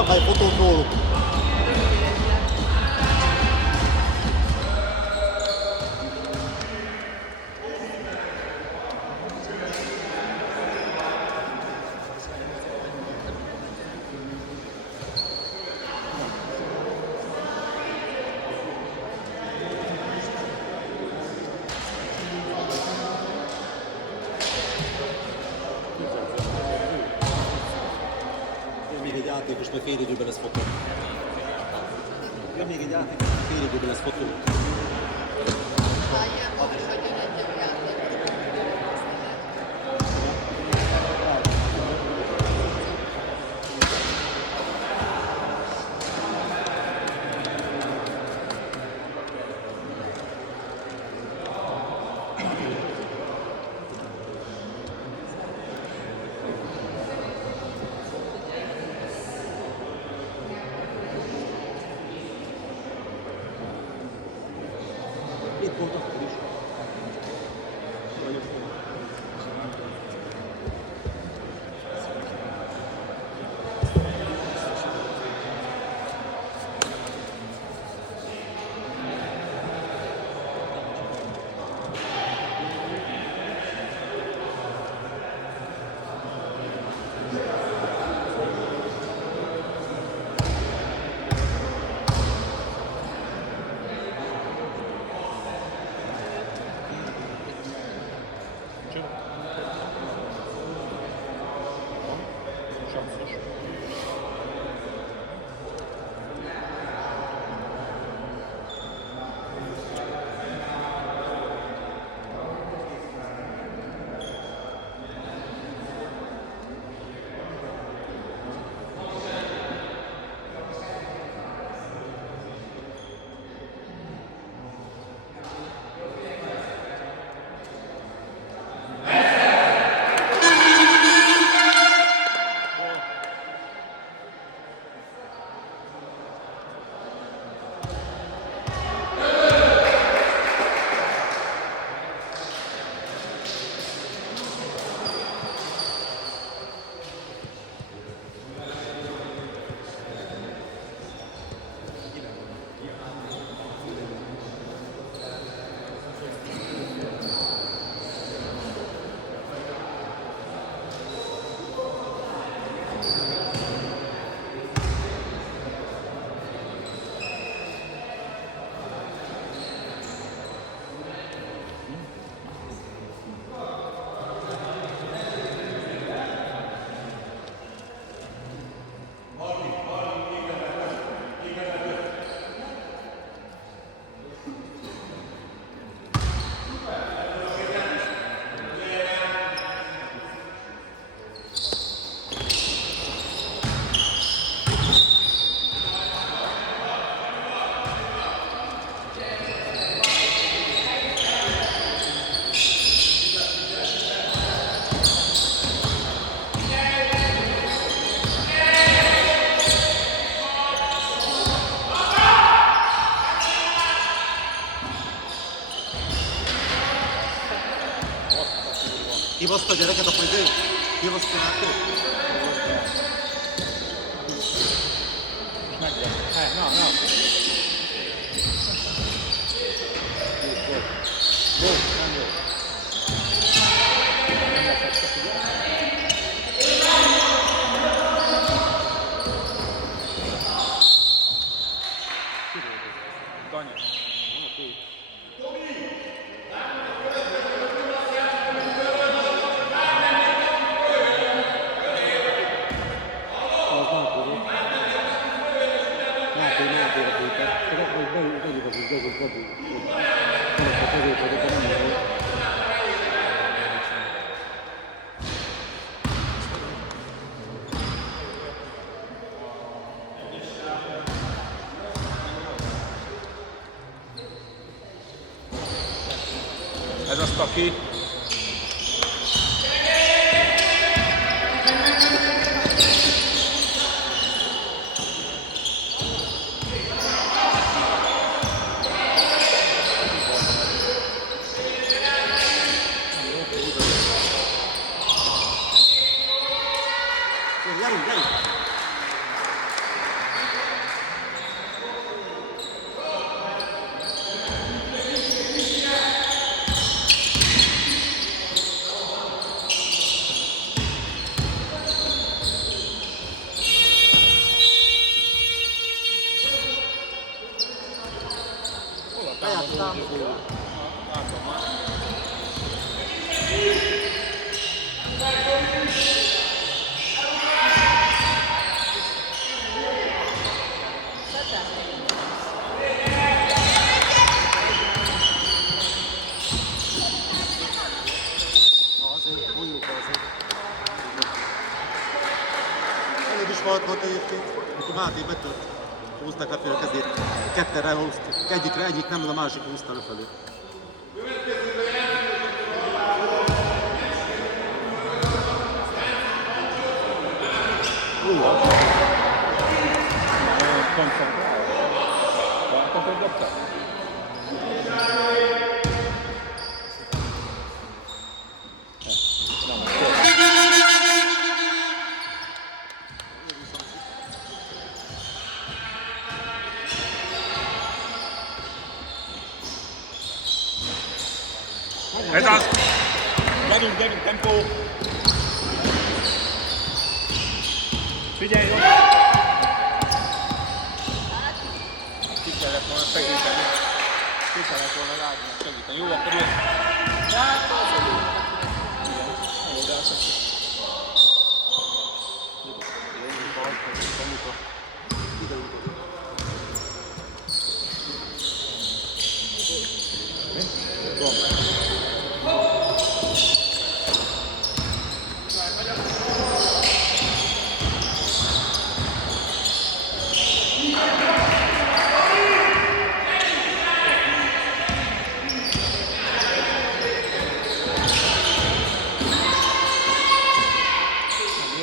Vannak egy fotók róluk. Még egy játékos, majd fél időben lesz fotó. Még egy játékos, majd fél időben lesz fotó. Itt volt akkor is. Hívaszta a gyereket a főző? Hívaszta a láttó? Megvan. Na. Jó, nem jó. Nem lesz ezt, ugye? Danya. Ez azt, aki Látom már. Azért, mondjuk azért. Elég is volt egyébként, amikor Máté betört. Húzták lefelé a kezét, ketten ráhúztak. Egyik nem, a másik húzta lefelé. Koncentrálva. Láttak, hogy dobtak? Ez az! Gyerünk, tempó! Figyelj, jobb! Ki kellett volna segíteni. Ki kellett volna rágnak segíteni. Jó, akkor jön! Jó, de azt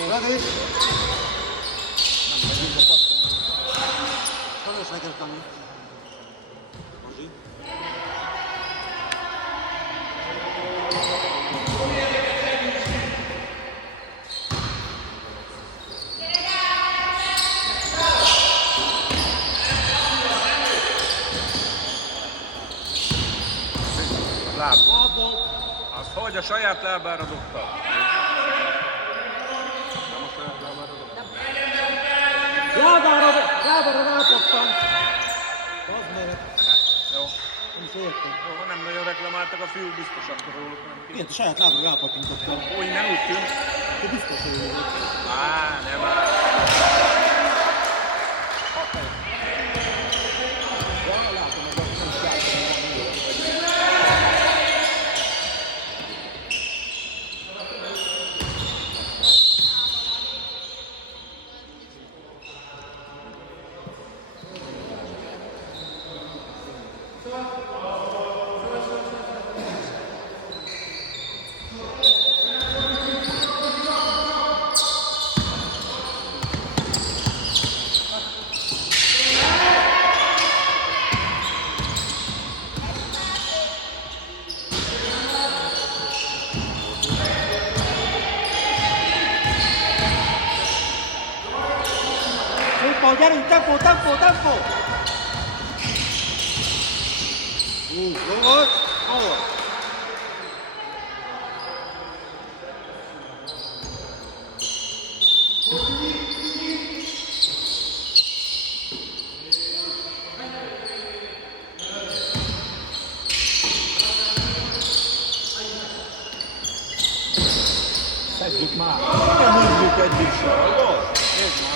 Ready? Sajnos neked tanulni. Mazsi. Láb. Az hogy a saját lábára dobta? Nem a saját lábára dobta? Lábára rápattant. Az meg. Jó. Nem is értem. Jó, nem nagyon reklamáltak a fiúk, biztos akkor róluk nem ki. Miért a saját lábára rápattintottam? Ó, innen úgy tűnt. Te biztos, hogy jó. Nem áll. Látom, hogy nem is látom, gyerünk, tempó! Jó volt? Jó volt. Szedjük már! Nem húzzuk egyik sem, jó? Nézd már!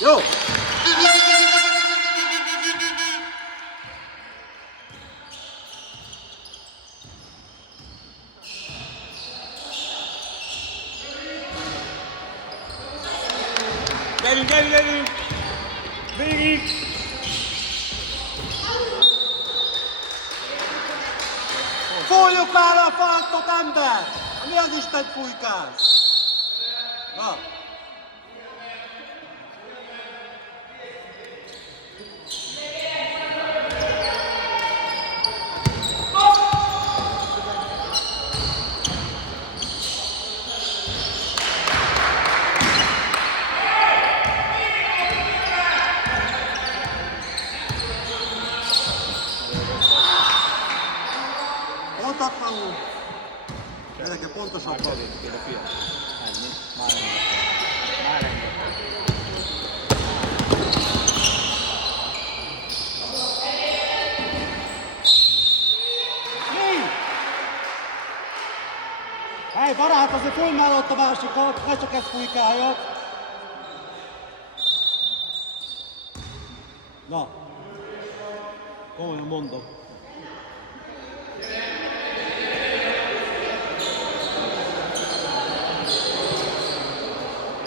Jó! Jó! Gyerünk! Végig! Fújjuk már a faltot, ember! Mi az Isten fújkálsz? Na! pontatlanul. Gyerekek, pontosabban. Ennyi. Már ennyi. Hely, barát, azért fújj már ott a másikat, ne csak ezt fújkáljad. Na, komolyan mondom.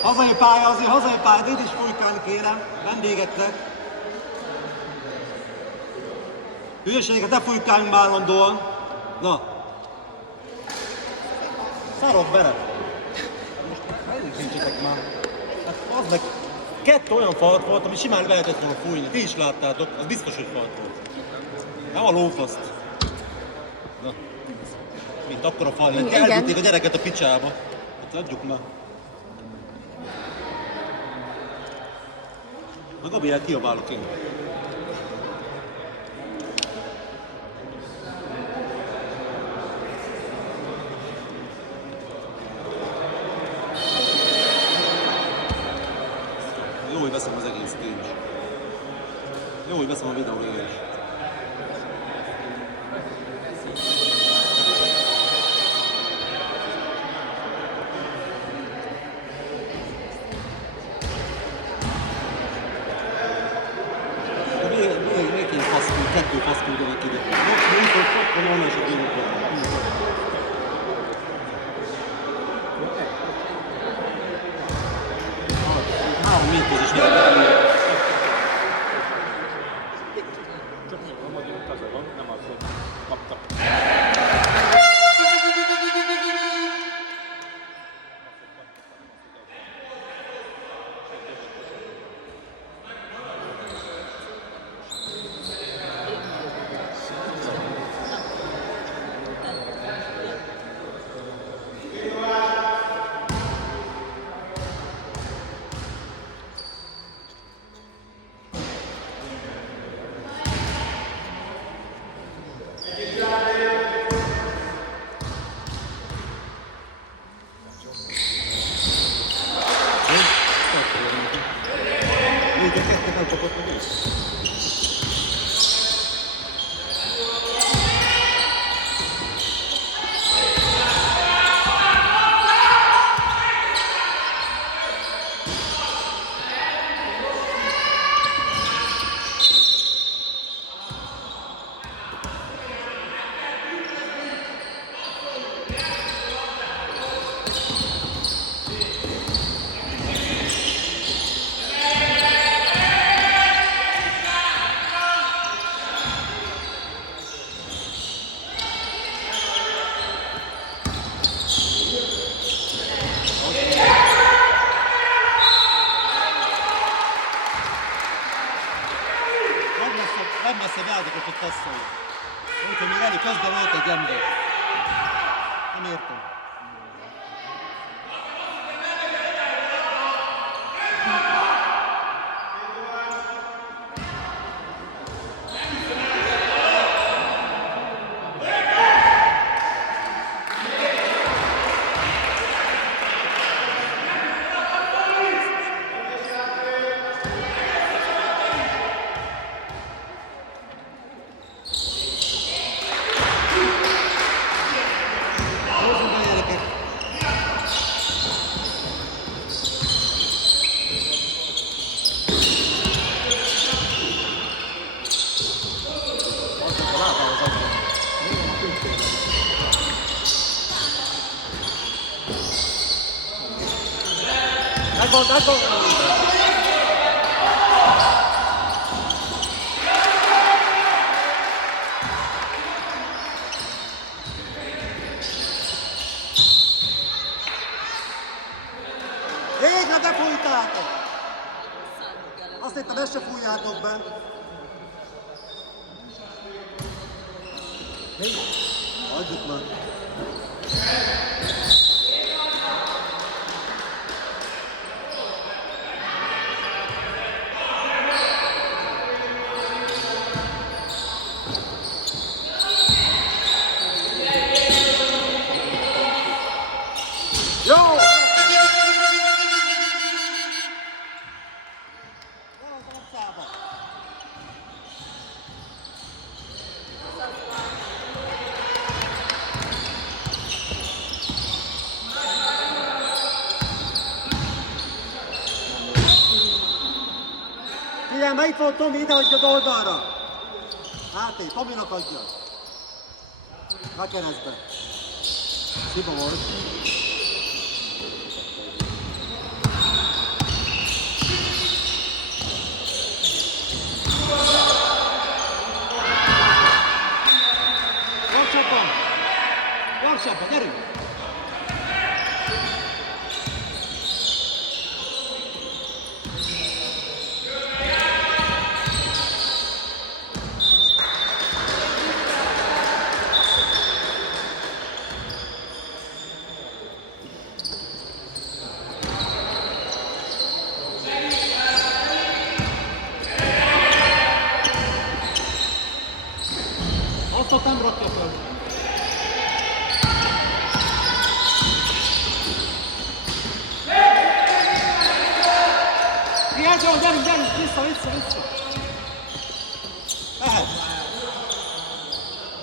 Hazai pálya, azért hazai pálya, de itt is fújkálni kérem, vendégeknek. Hülyeségeket ne fújkáljunk már állandóan. Na. Szarok bele! Most elég sincsetek már. Hát az meg 2 olyan falt volt, ami simán lehetett volna fújni. Ti is láttátok, az biztos, hogy falt volt. Nem a lófaszt. Na. Mint akkora fal, hogy elvitték a gyereket a picsába. Hát adjuk már. Na Gabi, el kiabálok én. Jó, hogy veszem az egész én is. Jó, hogy veszem a videó én is. Még egy faszkül, 2 faszkül jönnek ide. Akkor normálisabb jönnek be. 3 mérkőzés végül. Csak a magyar kaza van, nem az, hogy kaptak. Nem messze játékot, hogy passzolja. Úgyhogy még elég közben volt egy ember. Nem értem. That's Végre befújtátok! Azt hittem, ezt se fújjátok be. Adjuk már. Jó! Figyelme, itt volt Tomi, ide adjad oldalra! Áté, Tominak adjad! A keresztbe. Sziba volt. Gyorsabban! Gyorsabban, gyerünk! Azt nem rakja fel. Gyerünk, vissza. Mehet.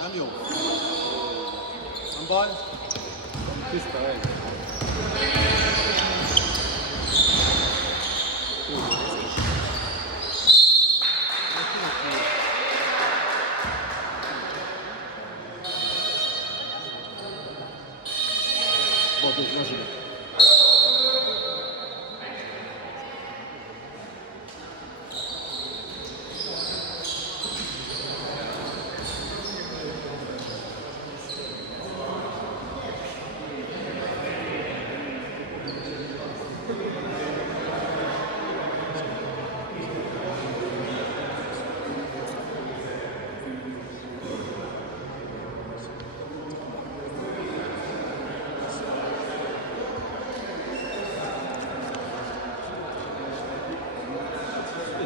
Nem jó. Nem baj. Tiszta hely. Boldog Rezsina.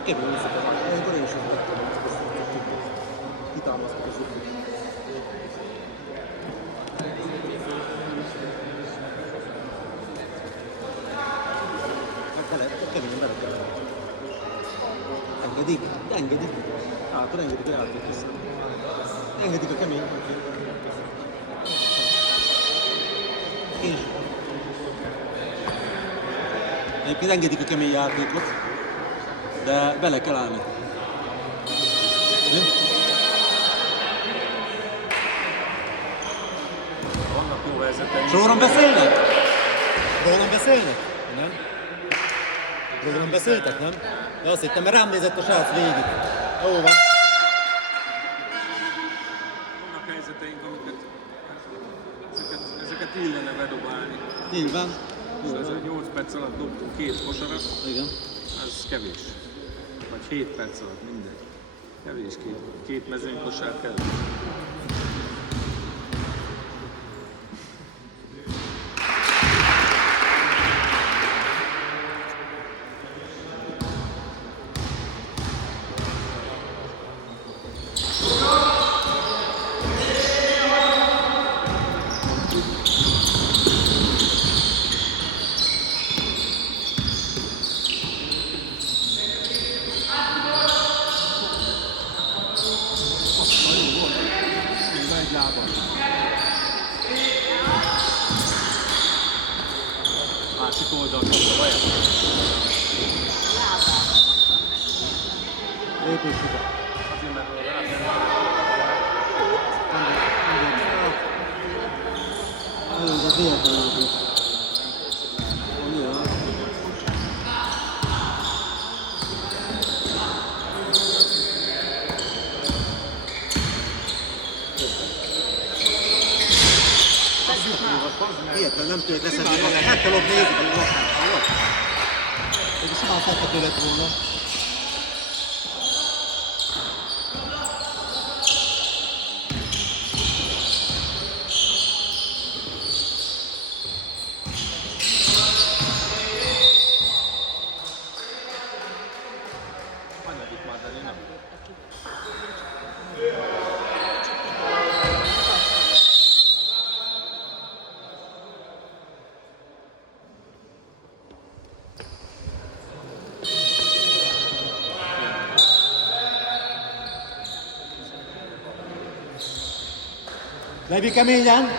Kevés visszakat. Olyankor én is az vettem, kitámasztok az utat. Keményen bele kell. Engedik. Akkor engedik a játék vissza. Engedik a kemény. Én is. Egyébként engedik a kemény játékot. De bele kell állni. Vannak jó helyzeteink. Rólam beszélnek? Rólam beszélnek? Nem? Rólam beszéltek, nem? De azt hittem, mert rám nézett a srác végig. Jó van. Vannak helyzeteink, amiket ezeket illene bedobálni. Így van. És ez 8 perc alatt dobtunk 2 kosarat, Igen. az kevés. Vagy 7 perc alatt, mindegy. Kevés, két mezőnykosár kell. Másik oldalt a baját. Lépésübe. Azért, mert rátenni. Ez az életben állapot. Annyira. Értem, nem tudod leszedni magát. Hát telop nézik, hogy laknál. Hallod? Ez simán szedhető lett volna. Hanyadik már, de én nem. Levi keményen!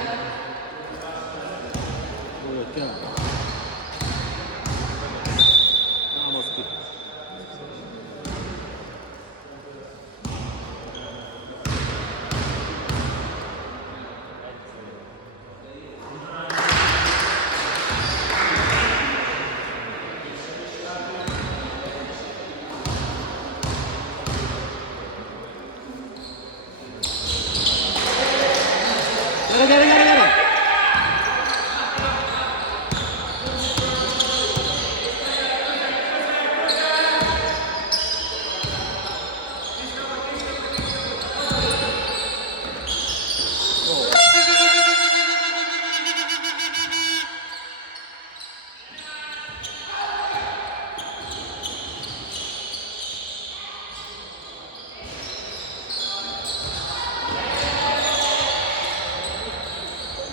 Jól jött, jön. Támasz ki. Gyere, gyere, gyere, gyere!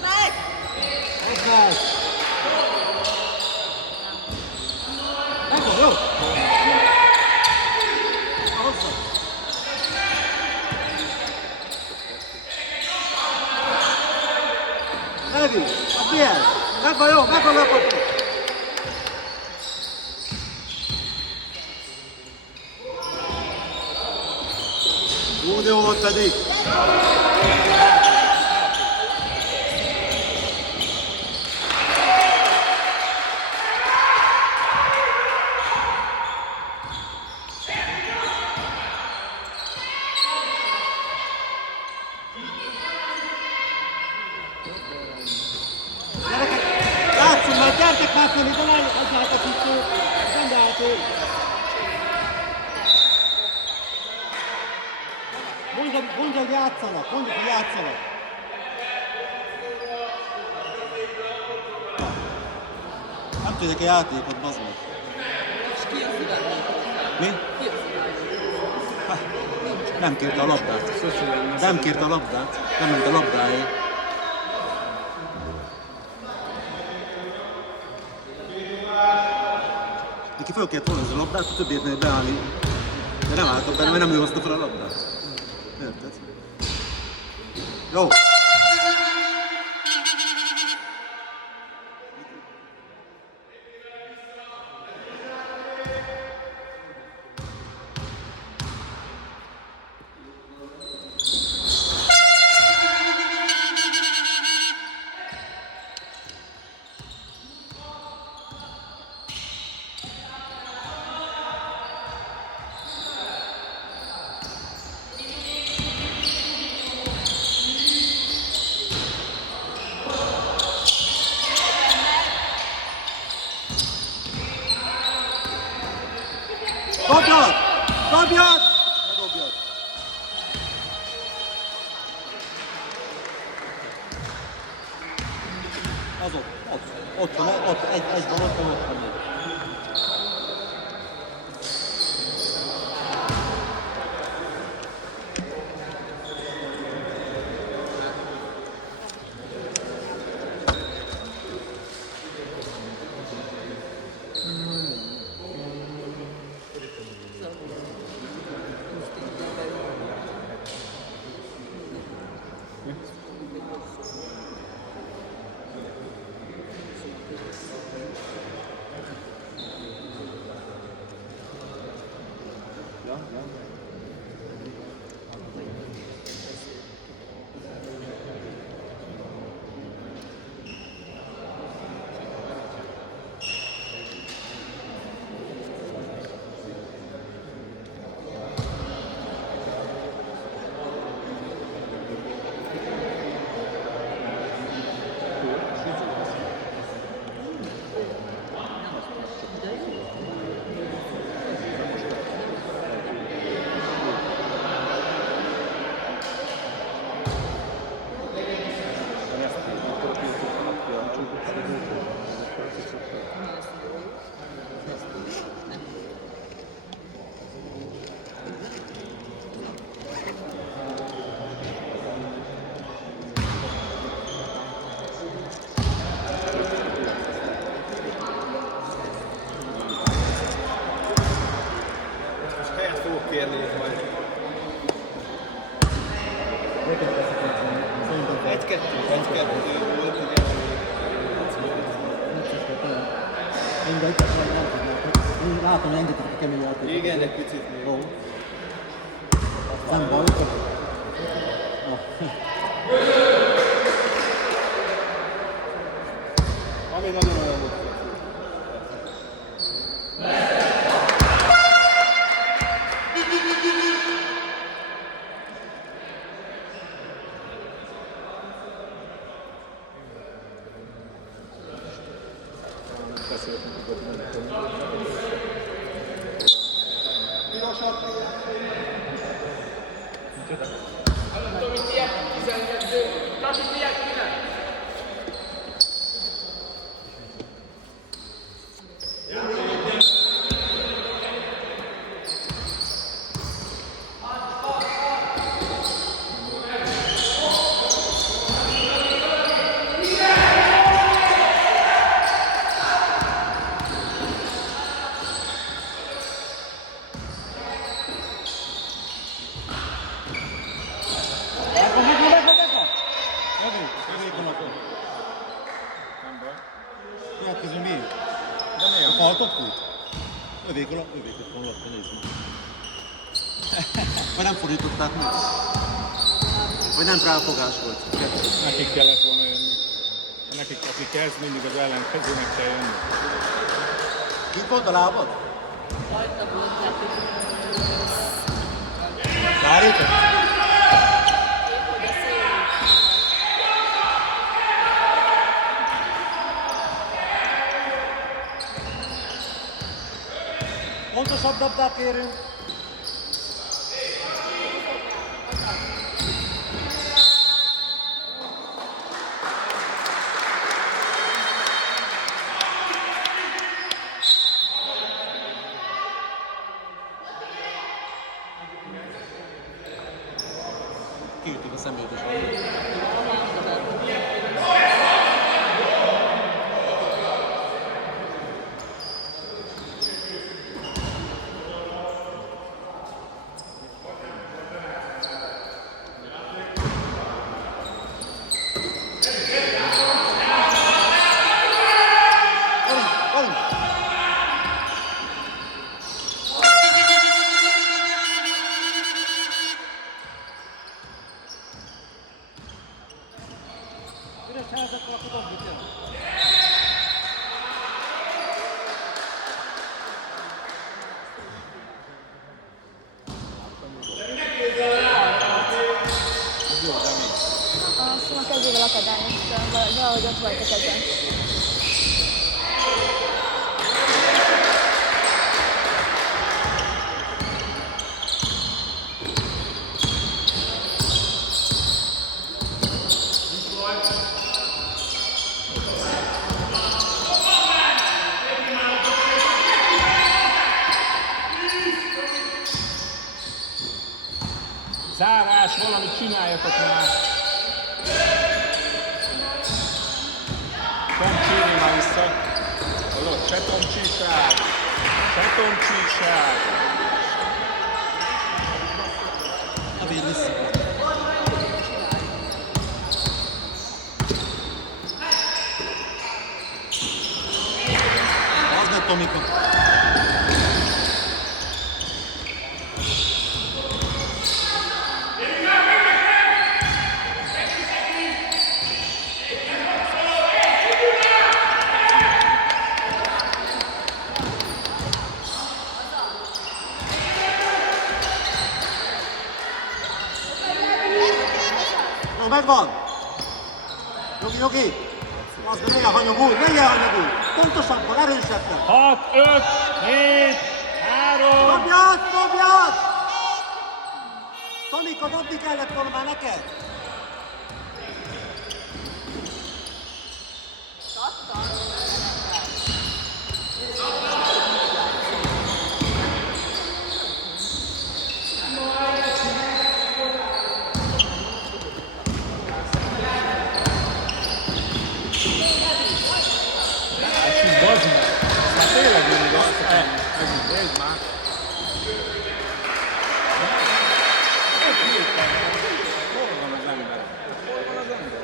Meg! Megvan, jó? Hozzá! Levi, az milyen? Megvan, jó? Megvan, megvan! Úgy jó volt pedig! Gyerekek, játszunk már, gyertek már fel, de nem adjátok itt, nem lehet ő. Mondja, hogy játszanak, mondjuk, hogy játszanak. Nem tudják a játékot, bazd meg. Mi? Nem kérte a labdát. Nem kérte a labdát. Nem ment a labdáért. Neki föl kellett volna ez a labdát, a többieknél beállni. De nem álltak benne, mert nem ő hozta fel a labdát. Érted? Jó! Dobjad! Dobjad! Ne dobjad! Az ott van, egy van, ott van. 1-2 volt, ugye? Mindegy, nem tudnátok. Én látom, hogy engedtek a kemény játékot. Igen, egy picit még. Jó. Nem baj. Ami nagyon olyan volt. Következő mi? A faltot fut? Övék honlapra nézd meg. Vagy nem fordították meg? Vagy nem ráfogás volt? Nekik kellett volna jönni. Ha nekik, aki kezd, mindig az ellenkezőnek kell jönni. Kint volt a lábad? Várjátok? Pontosabb labdát kérünk. Kiütték a szemét is. Azt a kezével akadályozta, valahogy ott volt a kezem. Zárás, valamit csináljatok már! Tomcsíri már vissza. Hallod, se tomcsíság! Se tomcsíság! Na véd vissza. Az meg Tomika. Jó, megvan! Jogi! Az ne legyen hanyagul, Pontosabban, erősebben! 6, 5, 7, 3... Dobjad! Tomika, dobni kellett volna már neked! Bazd meg! Már tényleg mindig azt nézd már! Hol van az ember? Hol van az ember?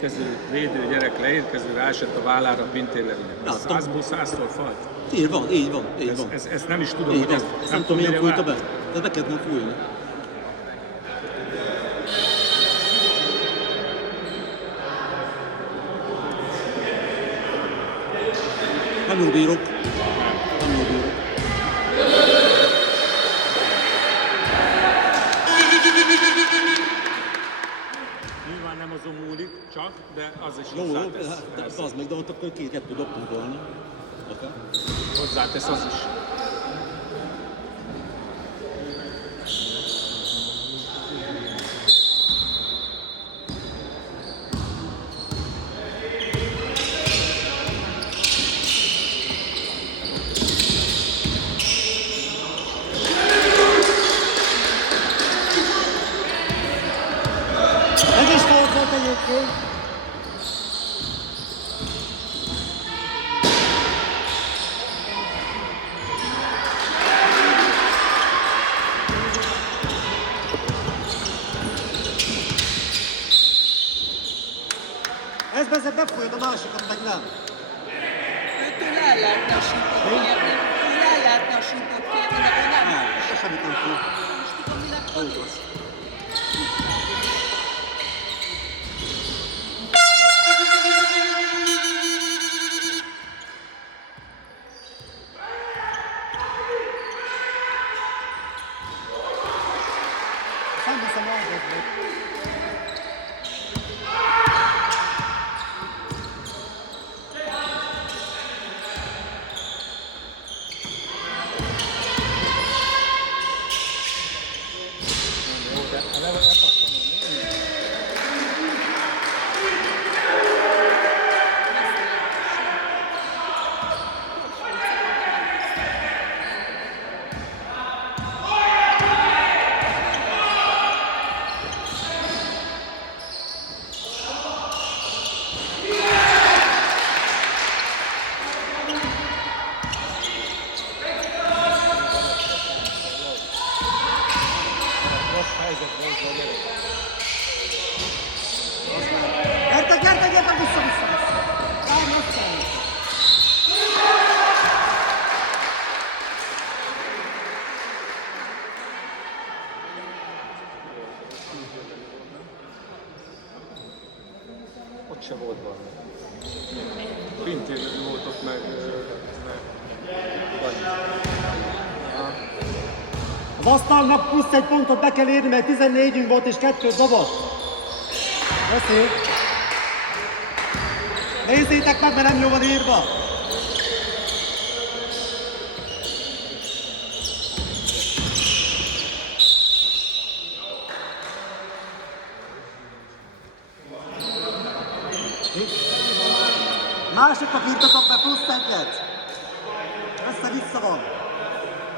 leérkező védő gyerek leérkező, ráesett a vállára a Pintér Levinek. Ez Láttam. 100-ból 100-szor fajt. Így van, így van, így van. Ezt nem is tudom, Így hogy van. ezt Ezt nem tudom, milyen mire fújta be. vált. De be kellett volna fújni. Nem jó bírok. Nem jó bírok. Nyilván nem azon múlik, csak, de az is Jó, hozzátesz. de az meg, de ott akkor két-kettő dobtunk volna. Akár. Hozzátesz az is. Ez is fault volt egyébként. Ez vezet befújod, a másikat meg nem. Őtől el lehetne a sípot kérni. Tőle el lehetne a sípot kérni, de ő nem. Nem, ez semmit nem fog. Most tudom, minek van Aukasz. Nem hiszem, hogy volt. Gyertek, gyertek, gyertek, vissza, vissza, vissza. Tám, megszállít. Ott se volt valami. Pintér Levi volt ott meg... vagy. Az asztalnak plusz egy pontot be kell érni, mert 14-ünk volt és 2 dobott. Köszi. Nézzétek meg, mert nem jó van írva. Másiknak írtatok be plusz egyet. Össze-vissza van.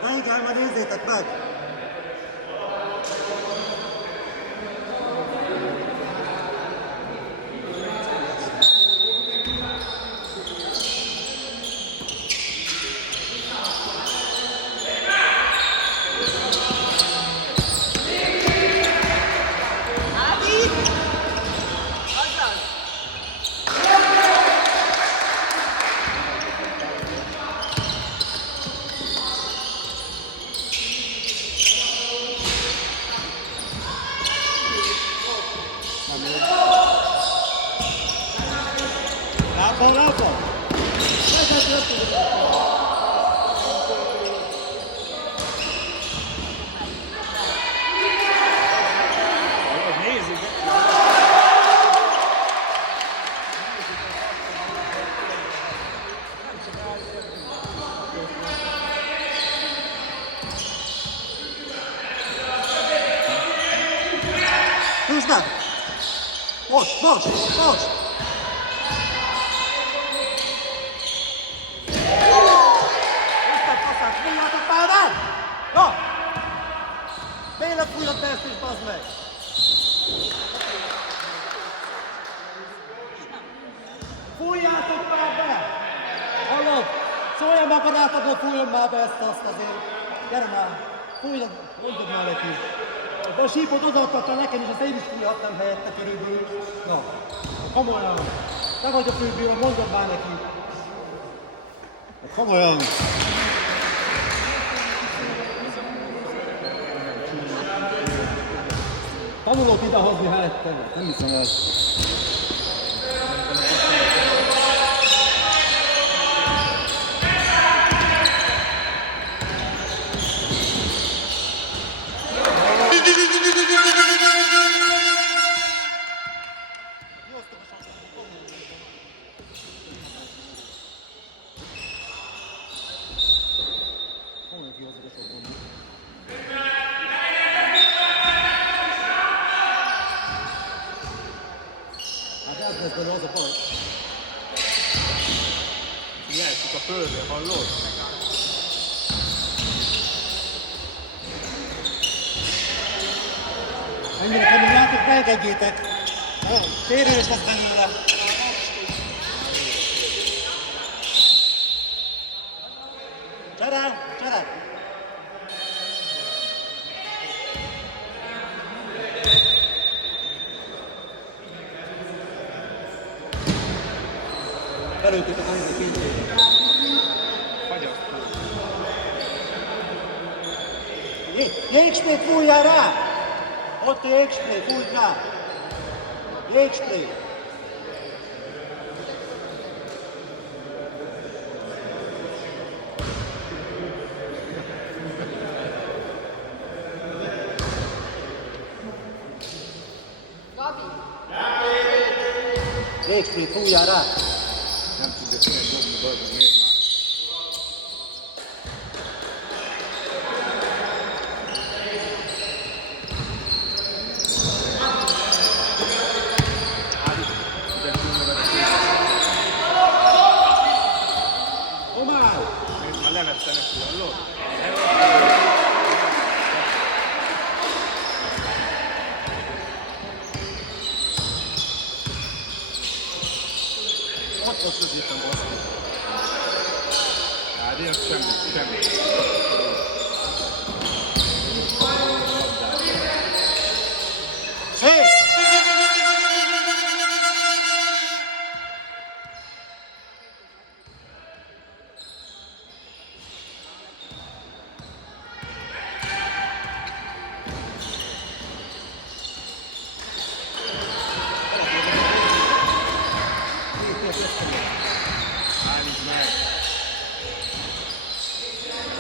De igen, majd nézzétek meg. Lábbal, lábbal. Nézzük! Nézd meg! Most, most, most! Isten faszát, fújjátok már meg! Na! Miért fújod be ezt is, bazd meg? Fújjátok már be! Hallod? Szóljam a barátodról, fújjon már be ezt azt azért. Gyere már, fújjon, mondod már neki. De a sípot odaadta nekem, és ezt én is fújhattam helyette körülbelül. Na, komolyan. Te vagy a főbíró, mondod már neki. Komolyan. Tanulok idehozni helyette, nem hiszem el. Jelzik a földre, hallod? Ennyire kemény játék, megengedjétek. Félreérés lesz belőle. Csere, csere! Belőtték a tanulni kényszerűen. Fagyasztó. Jégsprét fújjál rá! Ott a jégsprét, fújj rá! Jégsprét! Jégsprét fújjál rá! Nem tudja tényleg dobni bajban, miért már? Omár! Miért már levette neki, hallod? Ott volt középen, baszki. Hát ilyen semmi. Szép!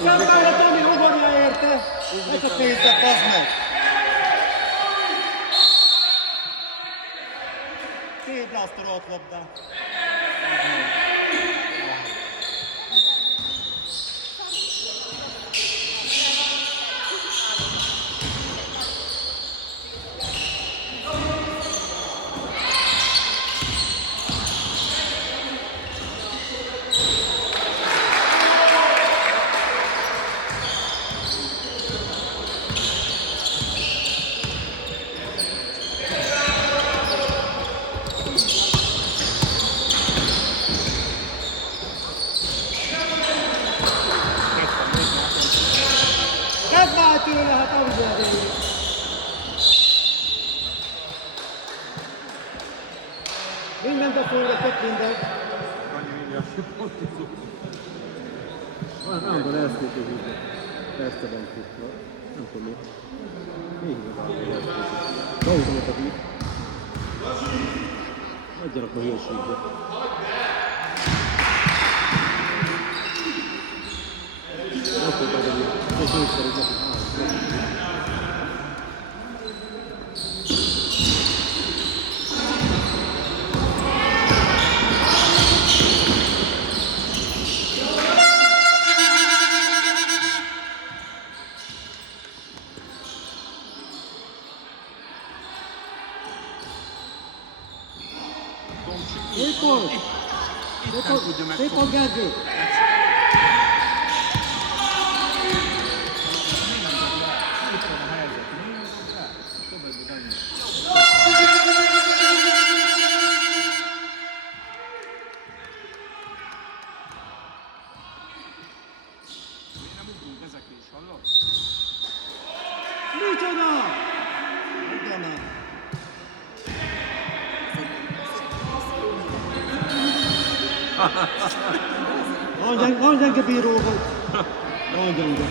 Számára Tomi, ugorja érte! Ez a pénzek, bazd meg! Két blásztorolt labdát. Vedd már tőle, hát ahogy elvégül. Mindent befogja, tök mindent. Annyi milliárd pont izó. Állandóan elsztétődik. Persze van tudva. Nem tudom mi. Még igazán elsztétődik. Beúzom a bír. Adjanak a hülyeségbe. Azt mondta, hogy és négyszer is neki. Szép pont! Itt nem tudja Szép pont, Gergő! Nem ugrunk ezekre is, hallod? Micsoda! Ugyanaz. Nagyon gyenge bíró volt. Nagyon gyenge.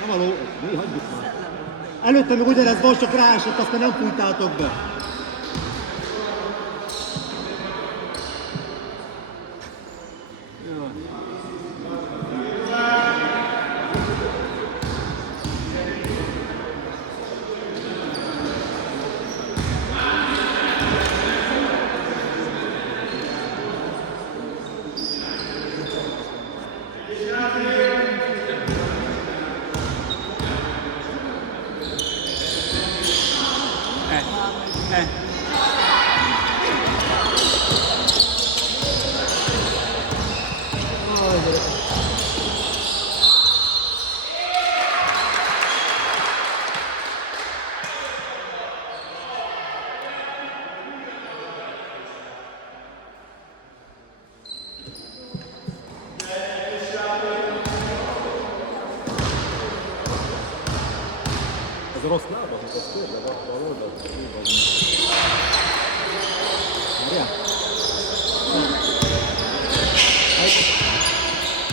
Nem a ló... Mi? Hagyjuk már. Előtte még ugyanez volt, csak ráesett, aztán nem fújtátok be. Ez a rossz lába, hogy ez tényleg a oldalt. Várjál?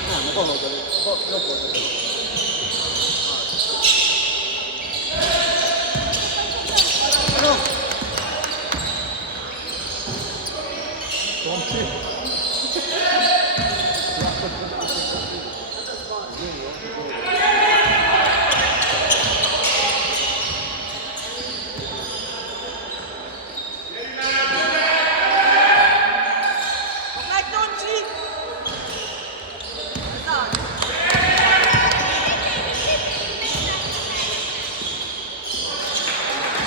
Nem, a bal oldali. Jobb oldali. Tomcsi. Meg Tomcsi!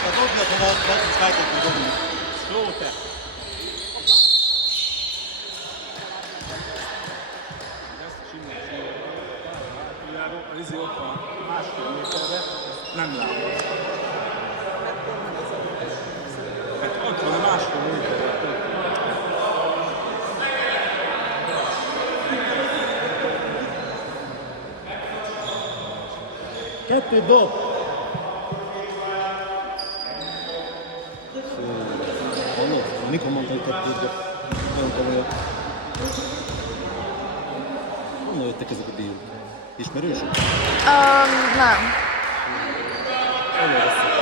Hát dobjad, ha van, és látod, hogy dobni. Jó te! Ezt is innen csinálom. A izé ott van, másfél méterre, nem látom. Hát ott van a másfél méterre. Kettőt dob! Hallod? Mikor mondta, hogy kettőt dob? Nagyon komolyan. Honnan jöttek ezek a bírok? Ismerősök? Nem. Nagyon rosszak.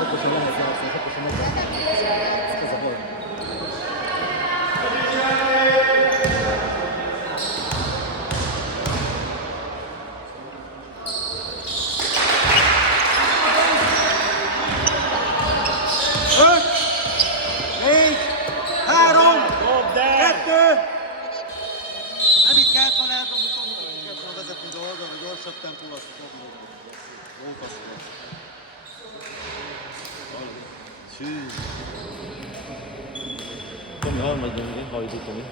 Okosan lehet játszani, okosan meg lehet játszani. Ez a baj. Öt, négy, három, kettő. Nem itt kellett volna eldobni, nem kellett volna vezetni ide oldalra, gyorsabb tempóval, azt fogom. Jó passzol. Tomi, harmad gyenge, hajdu Tomi.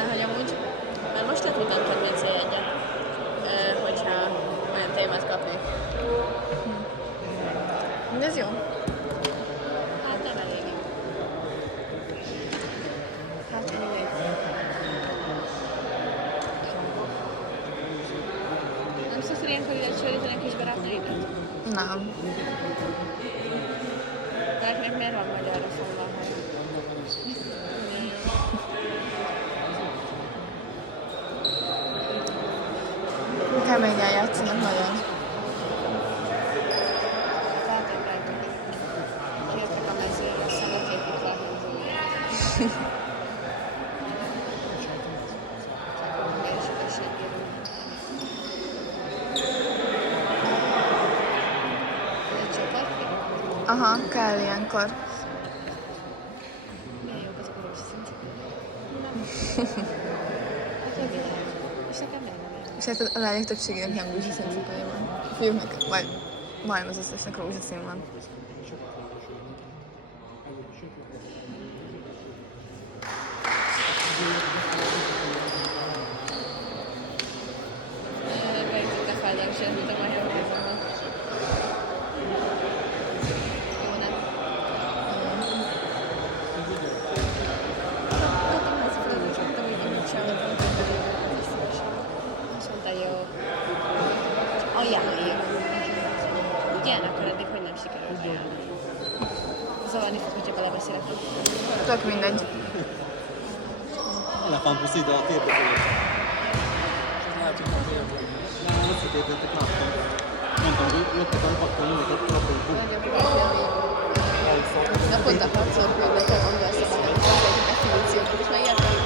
talán, hogy amúgy, mert most le tudnám tenni egy C1-et, hogyha olyan témát kapnék. De ez jó. Hát nem elég. Hát mindegy. Nem szoksz ilyenkor ide csöríteni a kis barátnőidet? Nem. Valakinek miért van magyarra fogva a haja? Keményen játszanak nagyon. Feltétlenül. Kértek a mezőre, aztán ott épít le a hangzóját. Miért sütességéről? Egy csapat? Aha, kell ilyenkor. Milyen jók azok a rózsaszín cipők. Hát jövőre. És nekem miért nem jön? És hát a lányok többségének nem rózsaszín cipője van. A fiúknak, vagy majdnem az összesnek rózsaszín van. Beütötte fel, de most értettem a helyzetben. Jó, nem? Mondtam, hogy ezt fölülcsöttem, hogy én sem voltam, hogy ez is szívesen. Azt mondta, jó. Ajánljuk. Ugye? Akkor eddig, hogy nem sikerült ajánlani. Zavarni fog, hogyha belebeszélek. Tök mindegy. Elefántbusz ide a térdefőt. Nem, összetértettek, láttam. Mondtam, hogy jöttek a pakolni, hogy ott lapoljuk. Naponta hatszor küldöttem angol szabadon, és azért definíciókat, és már értem,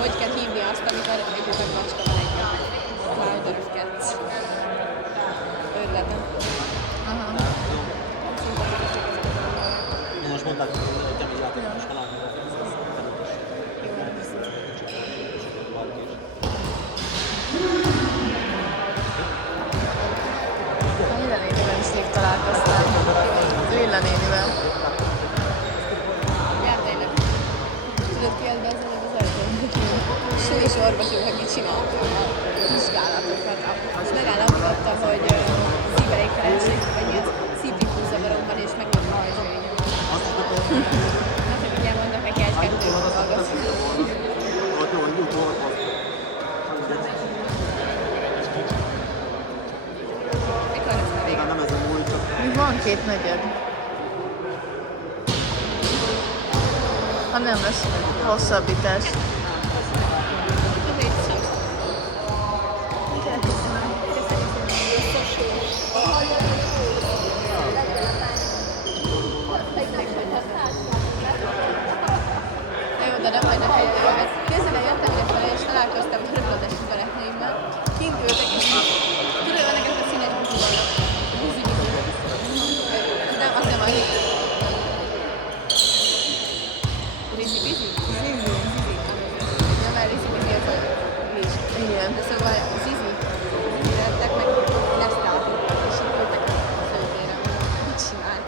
hogy kell hívni azt, amikor egy meg macska van egy Cloud of Cats. Ötletem. Aha. Most mondták, hogy egy játékos halálni. A Lilla nénivel is rég találkoztál. Lilla nénivel. Jár tényleg. Tudod ki az bezzelen az ajtón? Sulis orvos, aki csinálta a vizsgálatokat. És megállapította, hogy szívelékelenség, vagy mi az szívritmuszavarom van, és megvan a hajzsőnyöm. Hát, hogy ugye mondok neki egy-kettő dolgot. Ott jó, hogy utol. Mikor lesz a vége? Nem ez a múlt, csak Még van 2 negyed. Ha nem lesz hosszabbítás. Na jó, de nem hagynak egy dolgot. Kézzel jöttem idefele, és találkoztam a röplödesi barátnőimmel. Kint ültek, és tudod, van neked a színes buziban. Buzi-buzi. Nem, az nem az. Rizi-bizi? Zizi. Nem, mert rizi-bizi az a rizs. Igen. De szóval zizi. Lettek meg lesztáltak, és itt ültek a szőtére. Mit csinált?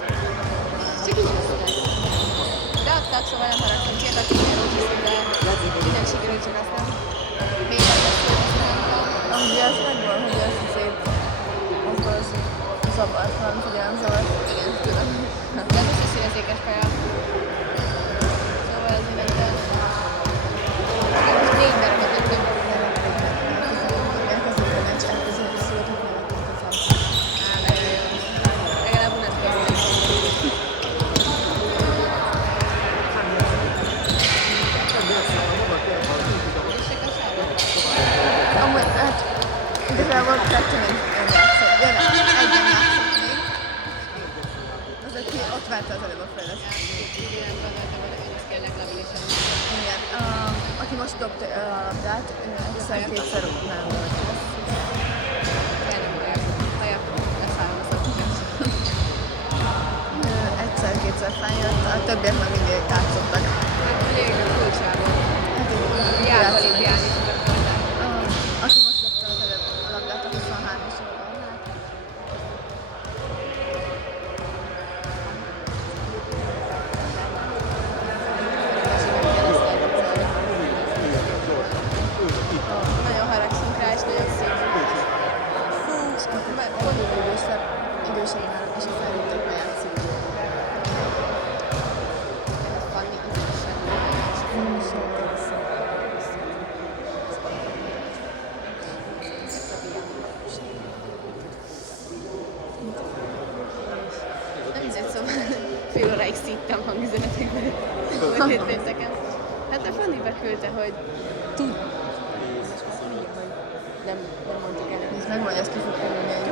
Csak így beszélek. De adtak, szóval nem haragszom, két aki ilyen rózsaszín, de minden sikerült, csak aztán még nem beszélek. Ugye az megvan, hogy ez szép. Az zavart, nem figyelem zavart. Igen, tudom. De ez is színezékes kaja. Szóval ez mindegy, de... Most 4 darabot öttünk. Elkezdődött a meccs, elkezdődött a született mellettet a fel. Á, nagyon jó. Legalább unatkozni. Jössek a sávba? Amúgy, hát igazából kettőn nem játszott. Ja, nem, egyen játszott még. Az, aki ott várta az előbb a fejlesztést. Nem gondoltam, hogy ez kell legalábbisen. Igen. Aki most dobta a labdát, egyszer-kétszer nem volt. Tényleg olyan haja, leszármazott. Egyszer-kétszer feljött, a többiek meg mindig játszottak. Hát ugye a kulcsában. Hát így Járva játszottak. olimpián is voltak. Aki most dobta az előbb a labdát, a 23-as oldalnál. írtam hangüzenetekben, hogy hét pénteken. Hát a Fanni beküldte, hogy tud. Nem mondtuk el. Nézd meg, majd ezt ki fog kerülni egy.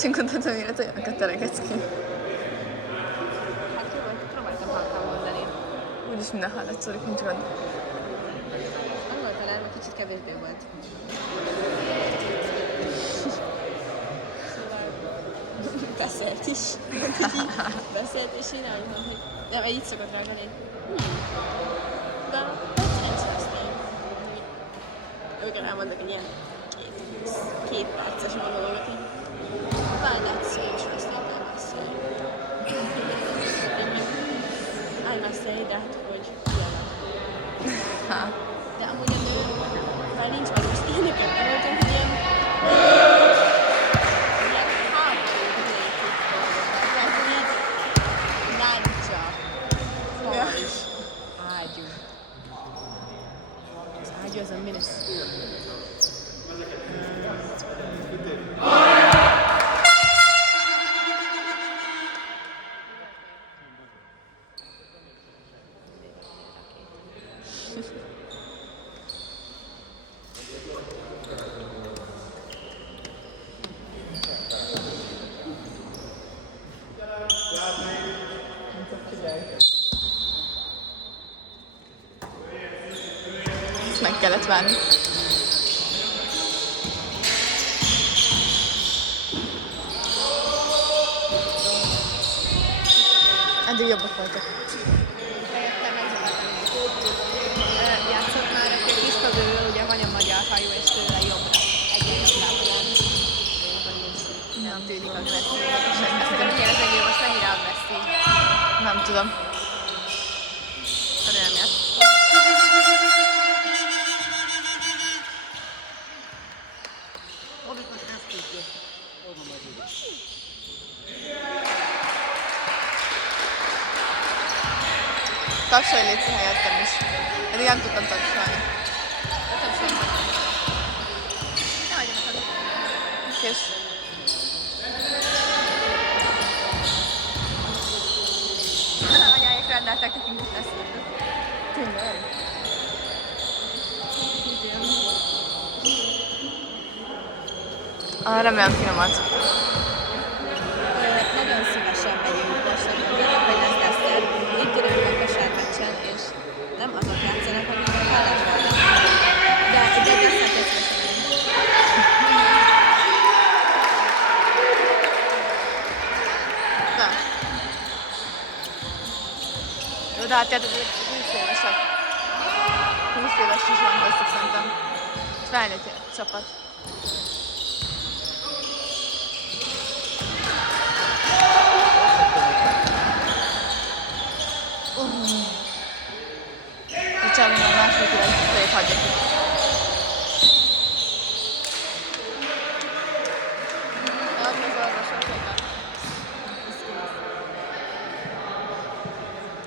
Csak mondhatom, hogy olyanokat teregetsz ki. Hát próbáltam halkan mondani. Úgyis minden hallatszódik, nincs gond. Angol talán már kicsit kevésbé volt. Szóval beszélt is. Beszélt és én elmondom, hogy nem, így szokott reagálni. Well, that's interesting. Amikor elmondok egy ilyen két perces monológot, így well, that's interesting, I must say. I must say that, hogy Ha. de amúgy a nő már nincs meg, most éneket tanultam, hogy ilyen hátsó nélkül. Tehát így láncsa, fals, ágyú. Az ágyú az a minisztérium. Ezt meg kellett várni. Eddig jobbak voltak. Helyettem megzavartam. Játszott már egy kiskadőről, ugye van a magyar hajó, és tőle jobbra. Egyébként lábban. Nem tűnik agresszív. Ezt a kérdezegél most mennyire agresszív? Nem tudom. Nem jött. Tapsolj légy helyettem is. Eddig nem tudtam tapsolni. Nem semmi. Nem adjanak az. Kész. Anyáik rendeltek nekünk itt ezt. Tényleg? Remélem finomat. Nagyon szívesen megyünk most, hogy lesz Eszter. Itt ülünk a kosármeccsen, és nem azok játszanak, akik a Kálásban. De Eszter szívesen megyünk. Nem. Jó, de hát ez 20 évesek. 20 éves is van köztük szerintem. Felnőtt csapat. Bocsánat, minden második éves fejét hagyja ki. Az az orvosokat.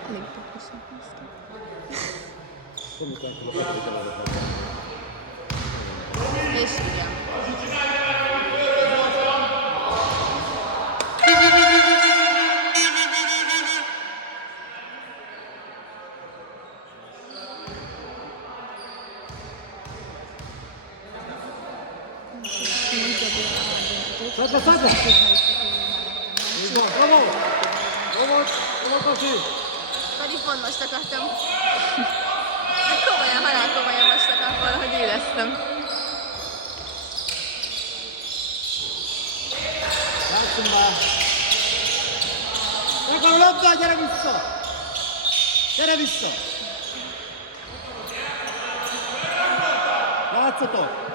Elég pokosan néztem. És igen. Pedig pont most akartam. Komolyan, halálkomolyan most akartam, hogy éreztem. Játszunk már! Megvan a labda, gyere vissza! Gyere vissza! Játszatok!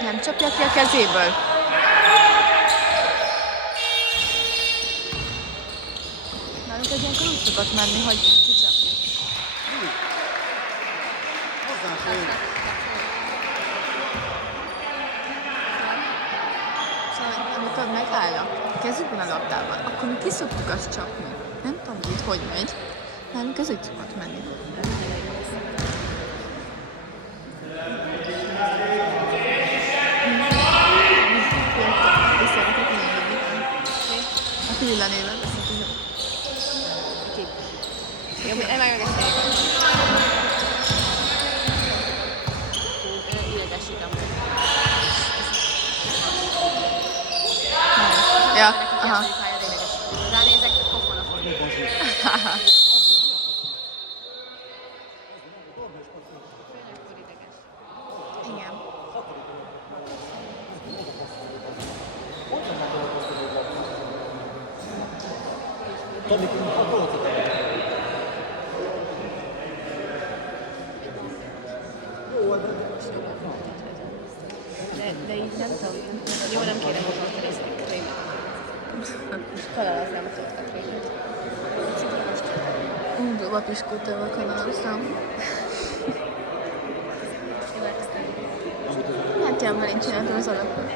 Nem csapja ki a kezéből? Nálunk egy ilyenkor úgy szokott menni, hogy kicsapni. Hozzám folyik! Szóval amikor megállnak a kezükben a labdával, akkor mi ki szoktuk azt csapni. Nem hogy itt hogy megy. Nem, között szokott menni. A villanével beszéltünk. Jó, nem megbeszéljük. Idegesítem. Ja, aha. Ránézek, pofon a fog. Igen. Tomi, a polcot De így nem tudom. Jó, nem kérem, hogy most részek krémet. Kanalaznám a torta krémet. Undóba piskótával kanalaztam. Hát jában én csináltam az alapot.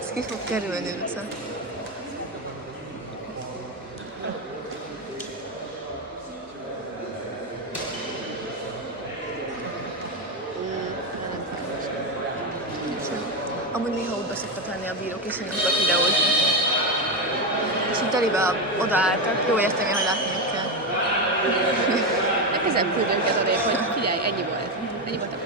Ez ki fog kerülni vissza. Amúgy néha úgy beszoktak lenni a bírók, és én nem tudok videózni. És így telibe odaálltak. Jó, értem én, hogy látniuk kell. Legközelebb küld őket odébb, hogy figyelj, ennyi volt. Ennyi volt a...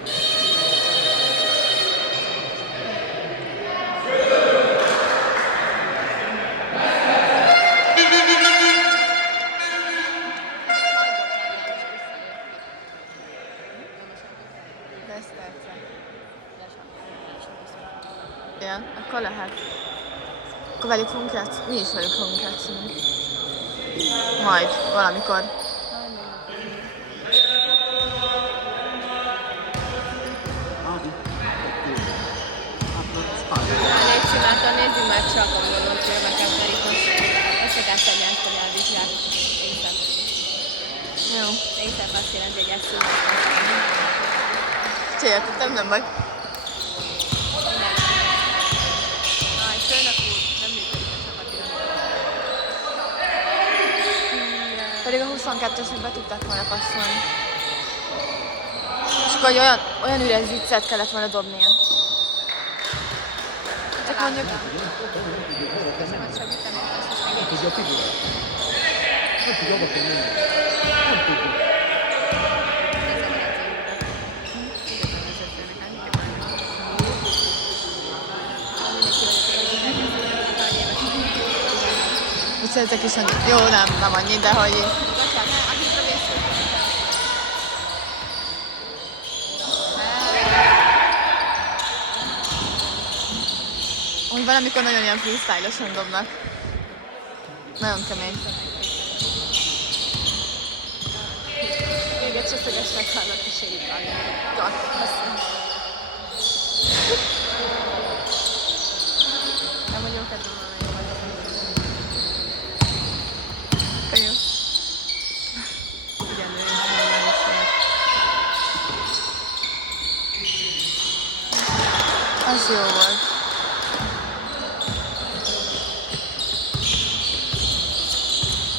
Lesz perce. Ja, akkor lehet. Akkor velük fogunk játszani? Mi is velük fogunk játszani. Majd, valamikor. Ádi. Spájt. Légy szíváltal, nézzünk már csak angolul filmeket, mert itt most össze kell tenni ezt a nyelvvizsgát. Jó. Észre azt jelenti, hogy ezt szíváltal. Céltottam, nem vagy. Aj, főnök úr, nem működik a csapatira. Pedig a 22-esnek be tudták volna passzolni. És akkor olyan üres viccet kellett volna dobnia. Csak mondjuk... Köszönöm, segíteni, ezt most nem még tudja a figurát. Nem tudja abba kell menni. Nem tudja. Vicceltek is, hogy jó, nem annyi, de hogy... Úgy van, amikor nagyon ilyen freestyle-osan dobnak. Nagyon kemény. Még egy csöszegesnek hallott a sérítani. Nem vagyok kedvem a Jó. ugyanúgy normális volt. Az jó volt.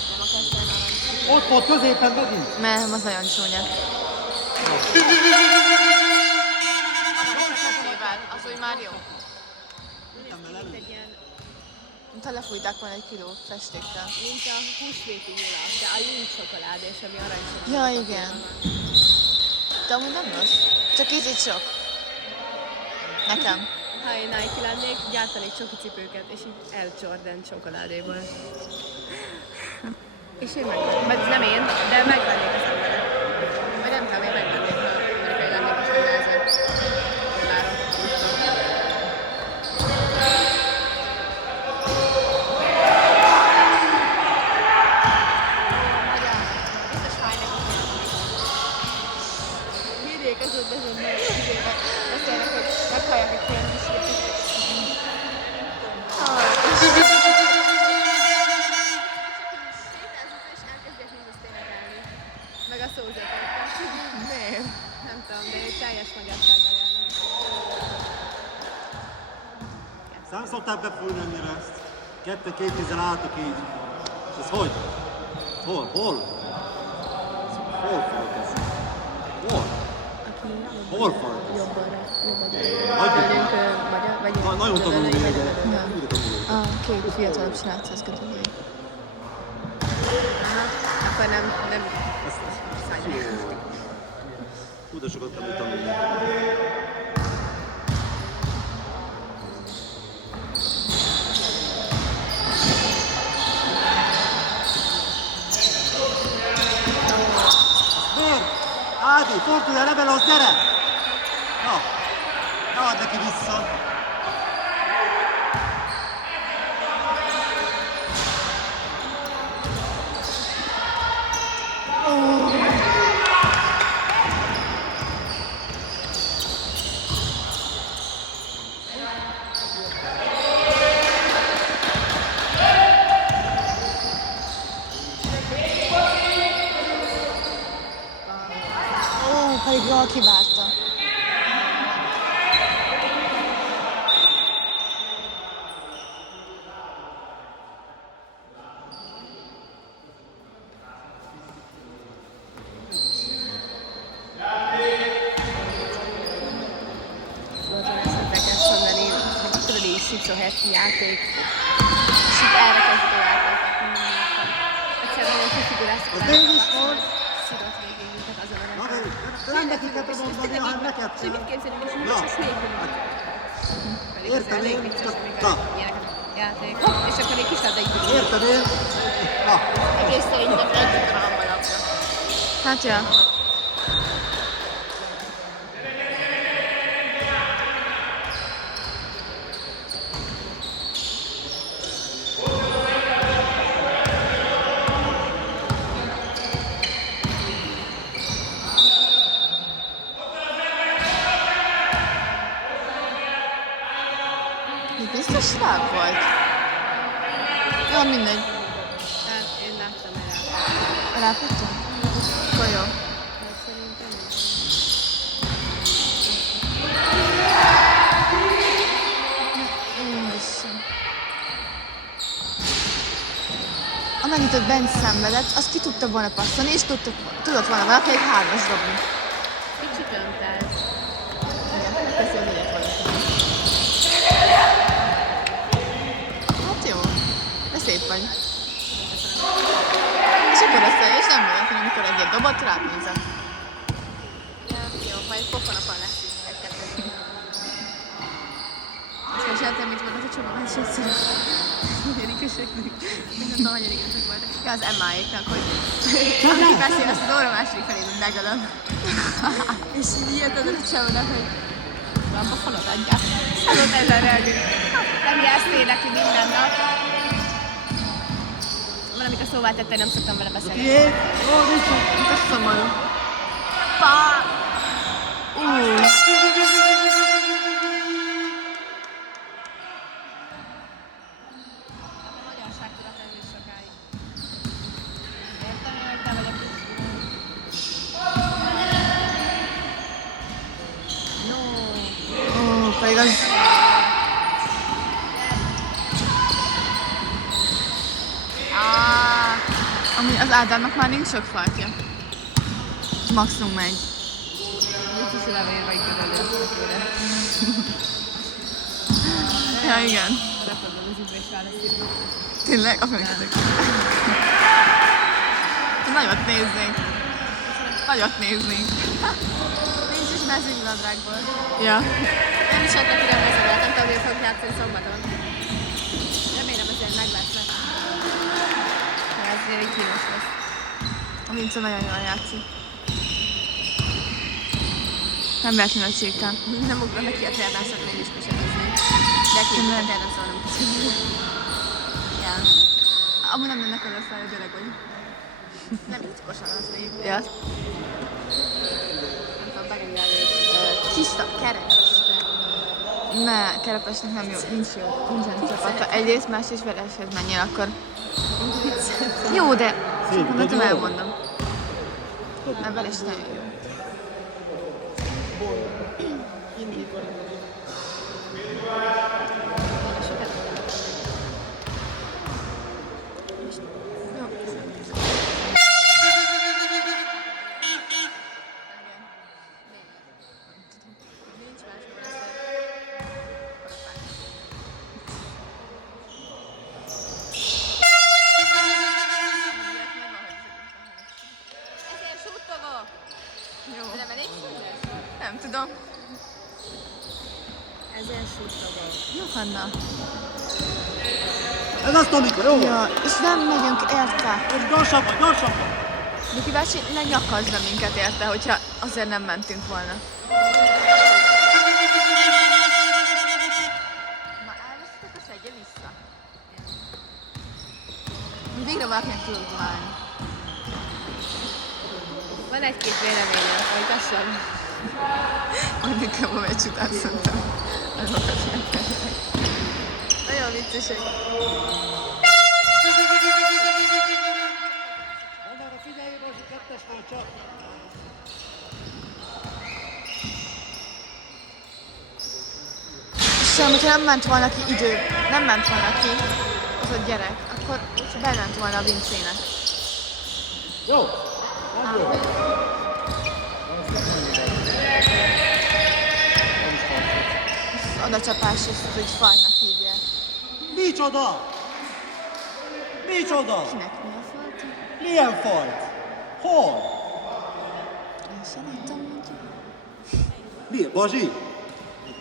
Nem akarsz olyan arany? Ott volt középen megint. Nem, az nagyon csúnya. Az úgy már jó. Mint egy ilyen, Mintha lefújták volna egy kiló festékkel. mint a húsvéti nyula, de a lincs csokoládés, ami aranycsokoládé. Ja, igen. De amúgy nem rossz. Csak így sok. Nekem. Ha én Nike lennék, gyártanék csoki cipőket, és így Air Jordan csokoládéból. És én vagy nem én, de megvennék az emberek. Vagy nem tudom, én megvennék, ha amerikai lennék, és nem ezért. Biztos fájnak a hírjék között, de beszélnek, hogy meghallják egy ilyen is. Meg a szózatokat. Nem. Nem tudom, de ők teljes magyarsággal élnek. Nem szokták befújni annyira ezt. Kettő két kézzel álltok így. És ez hogy? Hol? Hol folyik ez? Hol? Hol folyik ez? Jobb Hagyjuk Velünk már. vagy Nagyon tanuló vége. A két fiatalabb sráchoz kötődő. Akkor nem Hú, de sokat kell tanulni. Miért? Ádi, fordulj, Rebelos, gyere! Na, ne add neki vissza. Pedig jól kivárta. tudod így szicsohetni játék, és így elrekezik a játékot. Egyszerűen nagyon kifiguráztuk Az mégis volt. szidott végig minket azon a Na, rendben. de nem neki kell mondani, hanem neked És mit kell. képzelünk, és Na. most nélkül. Pedig ez Értem elég én, vicces, csak- amikor na. ilyeneket játék. És akkor még kislabda így Érted én? Na, egész szerint a fegyverre a lapra. Hát ja. Itt biztos sláb volt. Jó, mindegy. Tehát én láttam erre. Rápottam? Akkor jó. Hát szerintem nem. Úristen. Amennyit ott bent szenvedett, azt ki tudta volna passzolni, és tudott volna valaki egy hármas dobni. Kicsit öntálsz. Igen, megteszi az egyet valaki. Hát jó, de szép vagy. És akkor össze, és nem mondok, hogy amikor egyet dobott, rád nézett. Ja, jó, majd pofonapon lesz is egy-kettő. Ezt meséltem, mit volt az a csomó másodszor. Hanyadiköseknek. Nem tudom, hanyadikösek voltak. Ja, az Emma-éknak, hogy aki beszél, azt az óra második felén megölöm. És így ilyet adott a csomónak, hogy van pofonod adja. Szóval ezzel reagálni. Nem jelztél neki minden nap. Valamikor szóvá tette, nem szoktam vele beszélni. tiéd? Ó, nincs. Mint a szomorú. Pa! A magyarságtudat ez is sokáig. Értem, hogy te vagy a No. Ó, pedig az... Ami az Ádámnak már nincs sok farkja. Maximum egy. Vicces, hogy levér vagy körülő. Ja, igen. Lefogom az ügybe és válaszírva. Tényleg? A fölöttek. Nagyot néznénk. Nagyot néznénk. Nincs is mezőnydradrágból. Ja. Nem is adtak ide a mezőnyet, nem tudom, hogy fogok játszani szombaton. Remélem azért meg lesznek. De ezért így kínos lesz. A Vince nagyon jól játszik. Nem véletlenül a csíkán. Nem ugrom neki a térdászat, még is kísérlezni. De ki a térdászat nem kísérlezni. Ja. Amúgy nem mennek oda fel, hogy gyerek vagy. Nem viccosan az még. Ja. Nem tudom, megengedni. Kis kerekesre. Ne, Kerepesnek nem jó, nincs jó, nincsen csapata. Egyrészt, másrészt Vereshez menjél akkor. Jó, de mondom, elmondom. Nem, Veres nagyon jó. Nem elég színes? Nem tudom. Ezen súgta van. Jó, Hanna. Ez azt, amikor jó? Ja, és nem megyünk érte. Most gyorsabban, gyorsabban! Miki bácsi lenyakazna minket érte, hogyha azért nem mentünk volna. Ma elveszitek a szedje vissza. Végre valakinek tudok válni. Van egy-két véleményem, folytassam. Annika a meccs után szerintem azokat megfelelnek. Nagyon viccesek. Annára figyelj, Bozsi, kettes volt csak! Sem, hogyha nem ment volna ki nem ment volna ki az a gyerek, akkor bement volna a Vincének. Jó! Az jó! Oda csapás, és az úgy falnak hívják. Micsoda? Micsoda? Kinek mi a falt? Milyen fajt? Hol? Én sem nem tudom, mondjuk. Mi? Bazsi?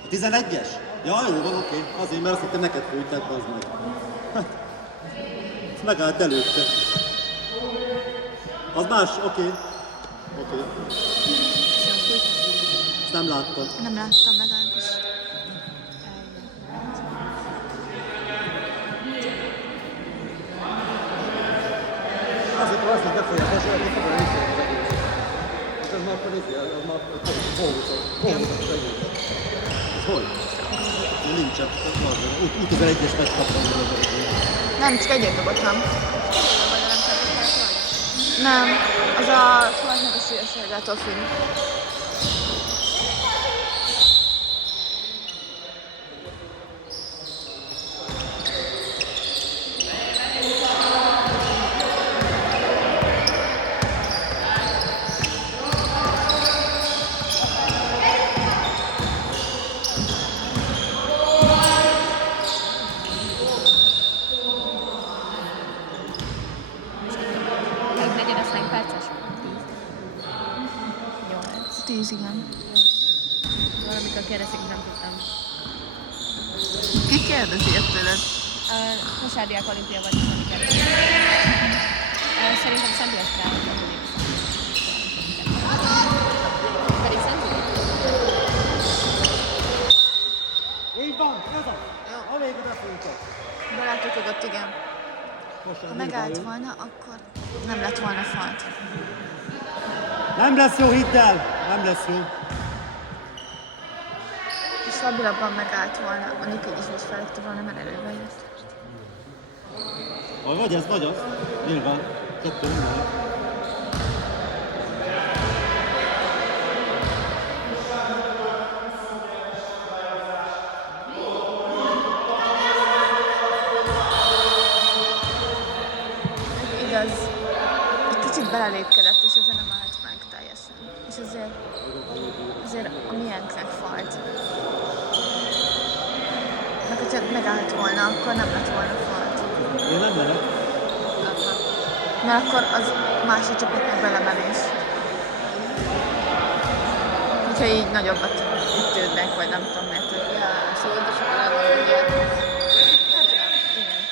A 11-es? Ja, jó van, oké. Azért, mert azt hittem neked fújták, az meg. Ez megállt előtte. Az más, oké. Oké. Ezt nem láttam. Nem láttam legalábbis. Azért, ha azt így befolyás, az olyan, hogy fogom az egész. Az már akkor az már hógutat az egész. Ez hogy? Nincsen. Úgy 11-es meccs kaptam. Nem, csak egyet dobottam. Nem, az a falnak a szívességától függ. Még negyed, az hány perces? 8. 10, igen. Valamikor kérdezik, nem tudtam. Ki kérdezi ilyet tőled? A kosárdiák olimpia vagy valami kérdezik. Szerintem Szent Józsefre állt. Pedig Szent Így van, ez az! A végig befújtak. Belátogott, igen. Most Ha megállt volna, akkor nem lett volna falt. nem lesz jó, hidd el! Nem lesz jó. És stabilabban megállt volna, anélkül is most felette volna, mert előbe jött. Vagy ez, vagy az. Nyilván. Kettő minden. Igaz, egy kicsit belelépkedett, és ezen nem állt meg teljesen. És azért a miénknek falt. Meg hogyha megállt volna, akkor nem lett volna falt. Én nem merek. Mert akkor az másik csapatnak belemenés. Hogyha így nagyobbat ütődnek, vagy nem tudom miért. Ja, szóval de sokan elmondani ilyet. Hát nem, igen.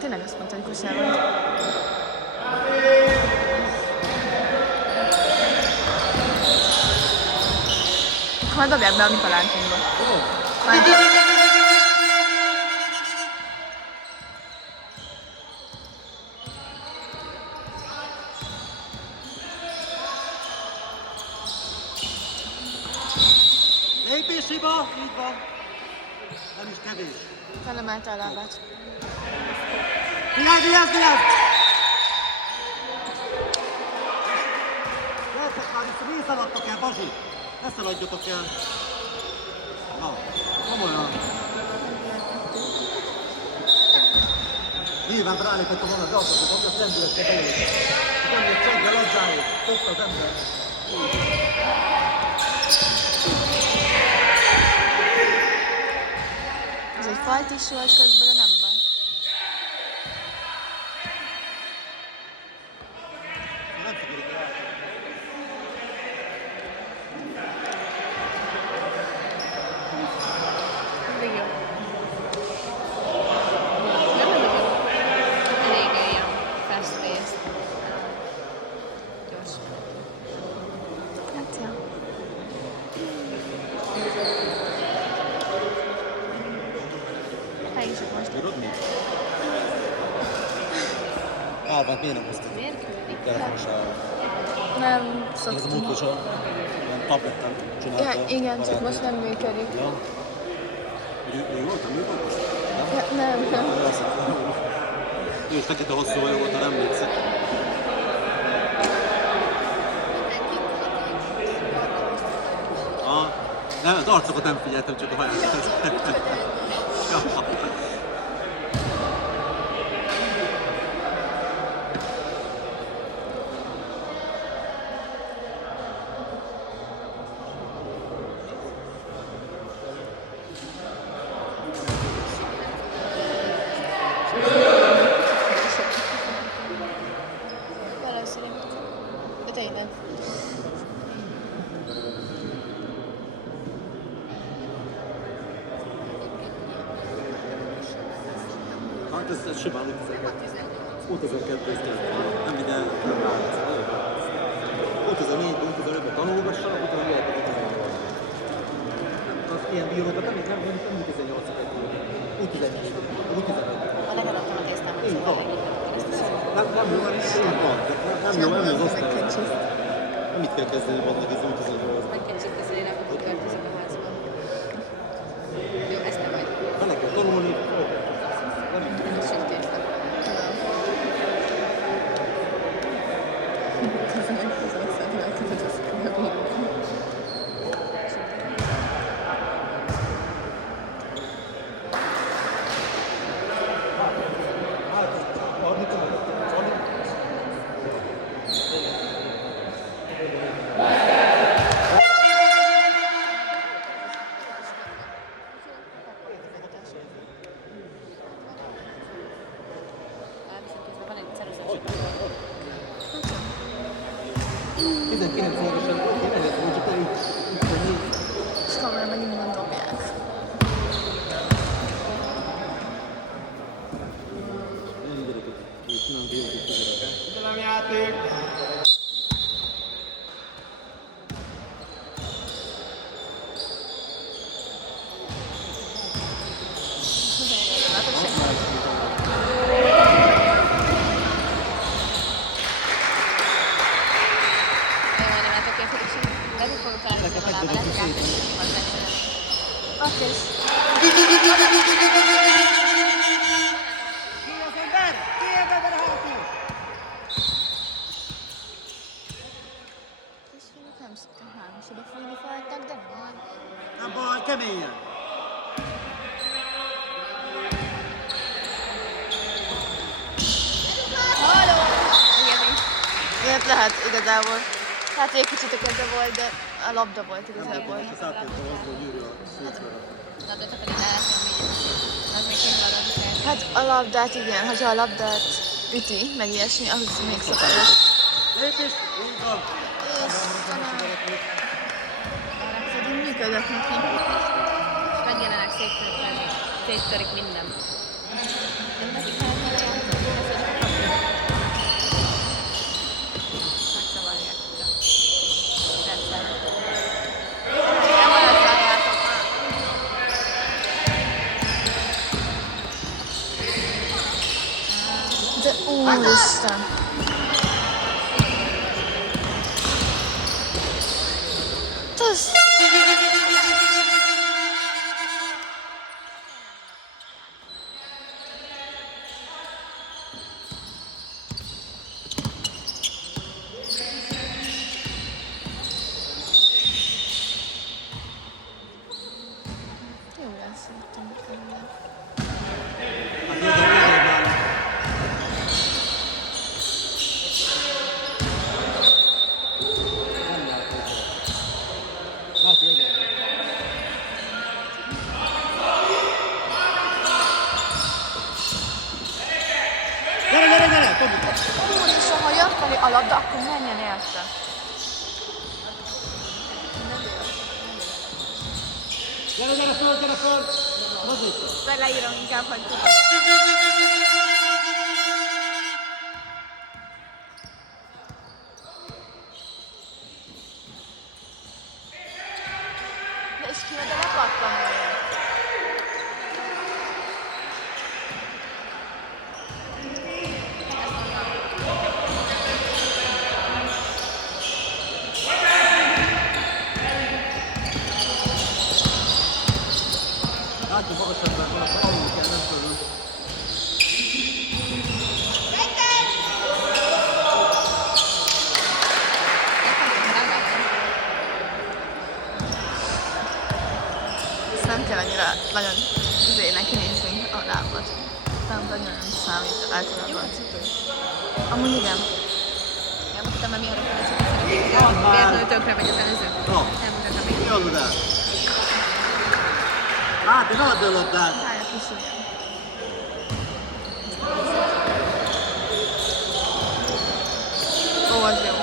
Tényleg azt mondta, hogy kosár volt. Majd dobjad be a mi palánkunkba. Majd... Lépéshiba, így van. Nem is kevés. Felemelte a lábát. Vigyázz, vigyázz, vigyázz! Gyertek már vissza, mi szaladtok el, Bazsi? Ne szaladjatok el. Na, komolyan. Nyilván rálépett a vonat, de azt rendületesen belőle. Nem jött cseggel, adjájuk. Fogta az ember. Ez egy falt is volt közben, de nem baj. Alvát miért nem hoztad? Miért küldik? Telefonos Nem Én ez a szoktam. múltkor olyan tabletten csinálta. Ja, igen, csak barátnő. most nem működik. Ja. Ő volt, nem ő volt most? Ja, nem. Ő is fekete hosszú hajó volt, ha nem emlékszek. Nem, az arcokat nem figyeltem, csak a hajákat. Valószínűleg. De tényleg. Hát ez simán 2002 nem ide, nem látsz. 2004-ben, 2005-ben tanulgassanak, utána jöhetek 2008-ban. Az ilyen bírókat nem 18-at úgy 14-ben, úgy 15-ben. A legalább a tésztám, hogy Így van. Nem jó, nem jó az osztály. Nem itt kell kezdeni vannak ez 2008-ban. Meg kell csipkezni, hogy hogy költözik a házban. Jó, ezt nem vagy. Ha ne kell tanulni, nem így. Nem is tészta. Viszont közben van egy ceruzás. 19 évesen én eljöttem, hogy csak így És kamera megint nem dobják. olyan gyerekek, így csinálunk jókat közöre. Nem játék! Nem látok ki, hogy sem. De úgy fogok találkozni valahol, lehet, hogy átesik hozzá. Oké. Kisfiúk nem szoktak hármasodra fújni feltek, de nem. Nem baj, keményen! Miért lehet igazából? Hát egy kicsit a keze volt, de a labda volt igazából. És azt átértem az, hogy gyűrű a szétszőre. Na, de te pedig ne látom, hogy az még kimarad is el. Hát a labdát igen, hogyha a labdát üti, meg ilyesmi, ahhoz még szokott. Lépés! Úgy van! Istenem! Pedig működött neki. És megjelenek széttörik minden. Nem nekik kellett vele játszani, ez egy kapja. Megszavarják a rendszer. Nem alattáljátok már. De úristen! Ez... Jó lesz, szerintem körülbelül. Hát jó, de végén már. Nem látom. Látom, igen. Gyere, gyere, gyere! Tomi! Úristen, ha jön felé a labda, akkor menjen érte. Gyere, gyere föl, gyere föl! Mozdulj! Beleírom inkább, hogy tudom. De és ki oda lepattanolja? számít Jó általában. a cipő. Amúgy igen. Elmondtam, mert milyen a cipő szeretnék. Véletlenül tönkre megy az előző. No. Elmondtam még. Mi a labdát? Hát, én add a labdát! Pálya kiszúrja. Ó, az jó.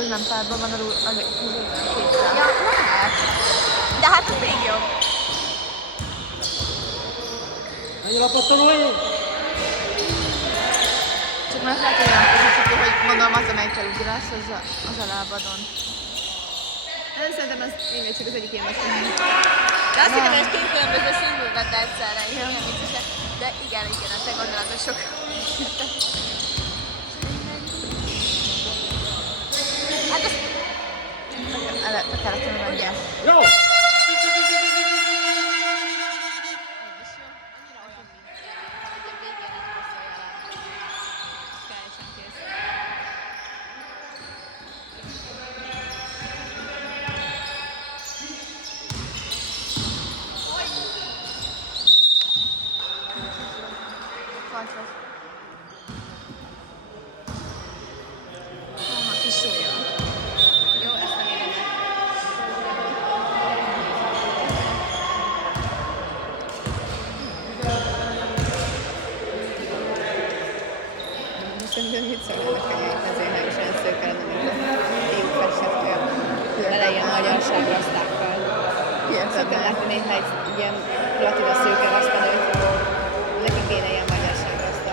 Ez nem párban van a kétszer. Ja, lehet. De hát az még jobb. Menj lapottanulj! Csak már lehet, hogy olyan pozíció, hogy gondolom az, amelyikkel úgy lesz, az a lábadon. Én szerintem az még csak az egyik ilyen veszély. De azt hittem, hogy ez két különböző színből vett egyszerre, ilyen olyan viccesek. De igen, a te gondolatosok. Hát az... Előtte kellett volna menni. Ugye? Jó! Falt lesz. Ah, kiszúrja. Jó, ezt nem érem meg. Most szerintem mit szólnak, hogy itt azért nem is olyan szőkkel, mint a fiúk festettől. Bele ilyen magyarság rasztákkal. Ilyen Szoktam látni néha egy ilyen platina szőke rasztanőt. Neki kéne ilyen magyarság raszta.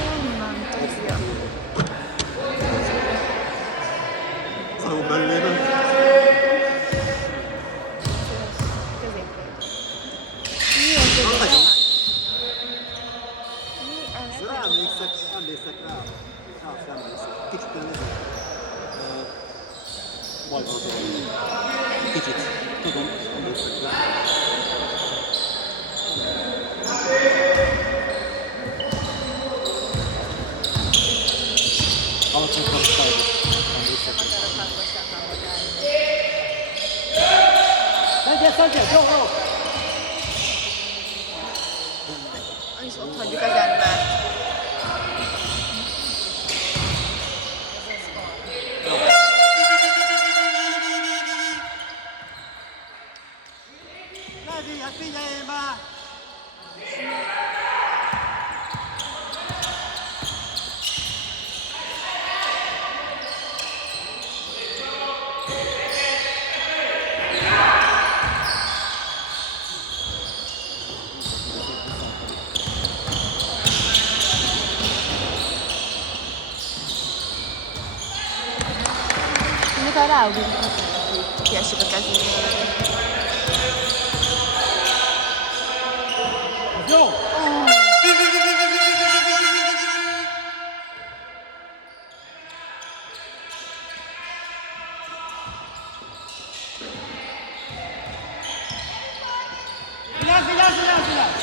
honnan tudja? Szagom belülében. Középről. Mi az Na, ez? megint. Mi ez? Emlékszek rá. Hát, emlékszek. Kicsit nézek. Majd van tudom. Kicsit. Tudom, emlékszek rá. Alacsony korosztályban. Emlékszek. Egyet, jó, jó! És ott hagyjuk az embert. Levi, hát figyeljél már! Amikor ráugrik, kiesik a kezéből. Jó! Vigyázz!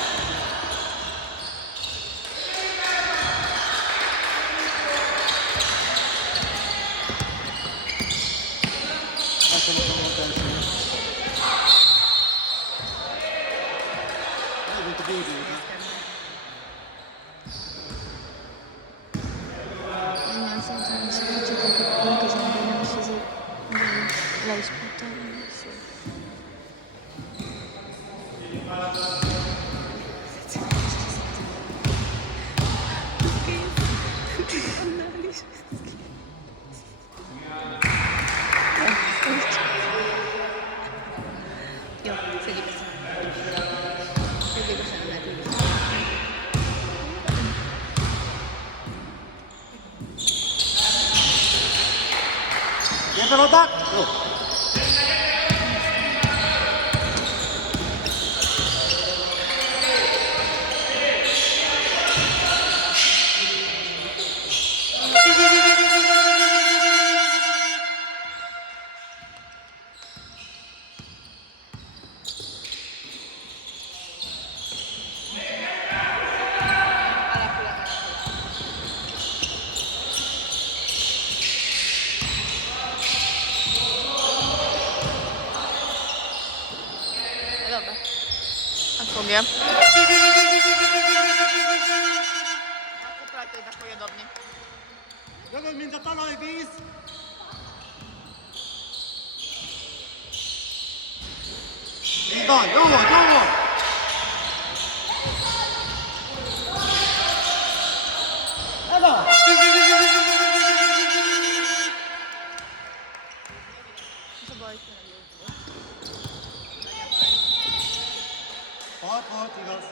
Elvont a bébébe. Igen, szerintem is egy kicsit önközelben nem is ezért le is puttolni. Jó, szedjük ezt. Szedjük, nem lehet úgy. Gyere be labdát! Jó. Igen. Látszott rajta, hogy be fogja dobni. Dögöd, mint a talajvíz! Így van, jó volt, jó volt! Ez az! Ez a baj, hogy tényleg jó volt. Hat volt, igaz?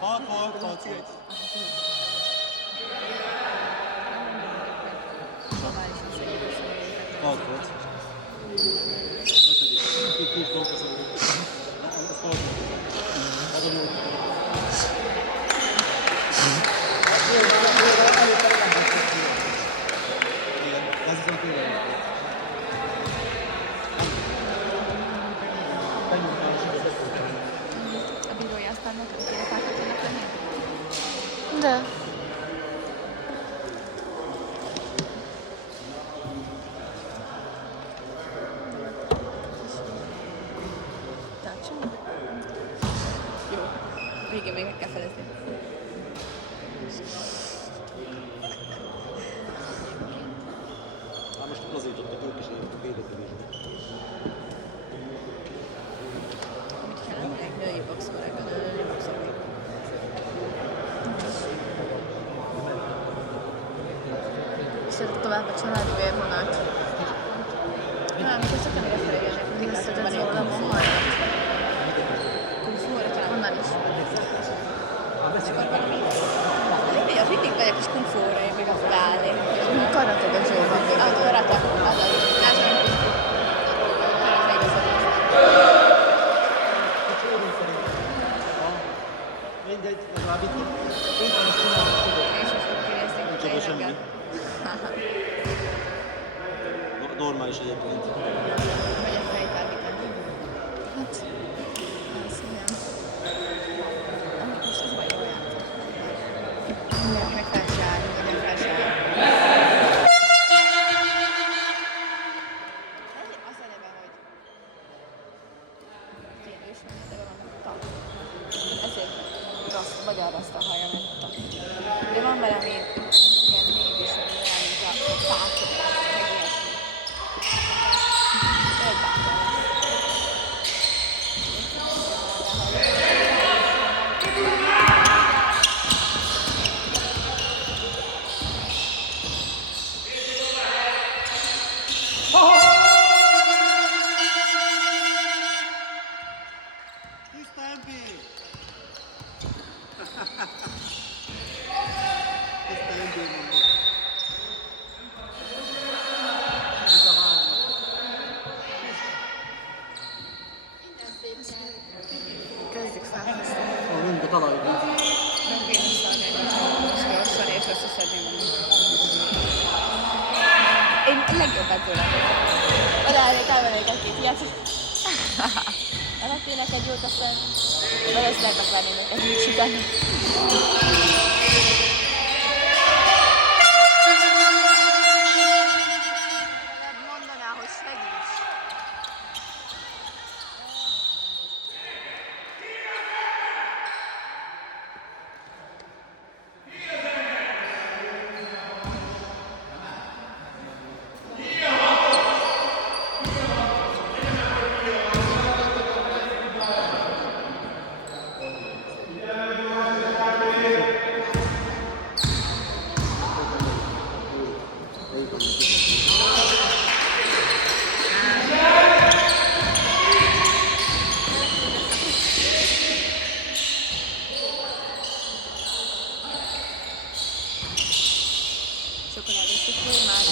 Hat volt, 6-1. Globálisan szegényes. Hat volt. Ötödik. Kis dolgozom. Ez volt. Adom jó. Igen, ez viszont tényleg jó. A bírója aztán nekem kérdezáltak, hogy nekem nem. De. Tartsam? Jó. Végén még meg kell felezni. Hát most lazítottak ők is a védekezésben. Amit kell, meg női boxolnak, a női boxolnak. Szeretek tovább a családi vérvonalat. Nem, amikor csak nem felé jönnek, mindig Igaz, hogy látok ez van jól ilyen van hajnal. kung fu-ra talán. Onnan is. És akkor valami... Az mindig megyek is kung fu-ra, én még azt beállni. Karateget jól van A végül. karate, azaz. Lásd, kung fu. Karate igazolás. Kicsi örül szerintem. Mindegy, legalább itt van, azt csinálni tudod. És is fog kinézni. Nincs oda semmi. Tényleg. Normális egyébként. Vagy a fejtárgítani. Hát, ez igen. Amit most az majd jól játszott. Meg fel se áll, meg fel se áll. Az a neve, hogy kérdés, de van a tag. Ezért raszt, magyar rasta haja meg tag. De van valami ilyen mégis, ami olyan, mint a tátok, meg ilyesmi. Egy bátor lesz. Tiszta MP! Tiszta MP mondod. Ez a hármas. Kezdjük felhasználni. Mint a talajvíz. Meg kéne szarni egyet, gyorsan és összeszedünk. Én legjobb edzőnek vagyok. Odaállnék, elvennék egy-két ilyet. Elapnének egy jót, aztán valószínűleg megvárném őket nincs utána. Mondaná, hogy segíts. Csokoládé szuflé, már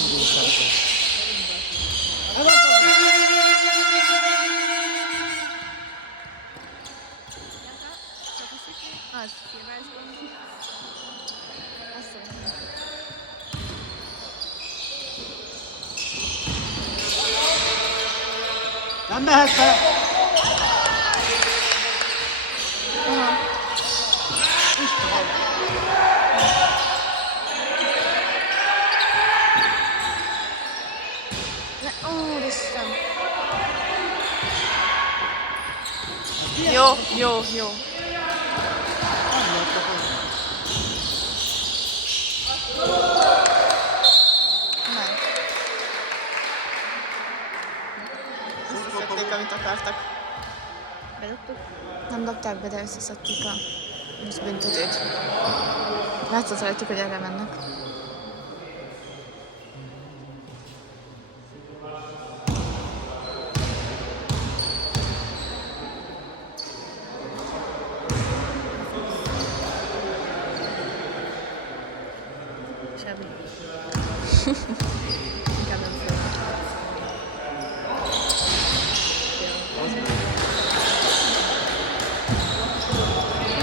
Az, filmezben. Azt mondom. Nem mehet be! Úristen! Jó, jó, jó. Nem. Összeszedték, amit akartak. Bedobtuk? Nem dobták be, de összeszedték a büntetőt. Látszott rajtuk, hogy erre mennek. Semmi. Inkább nem fél.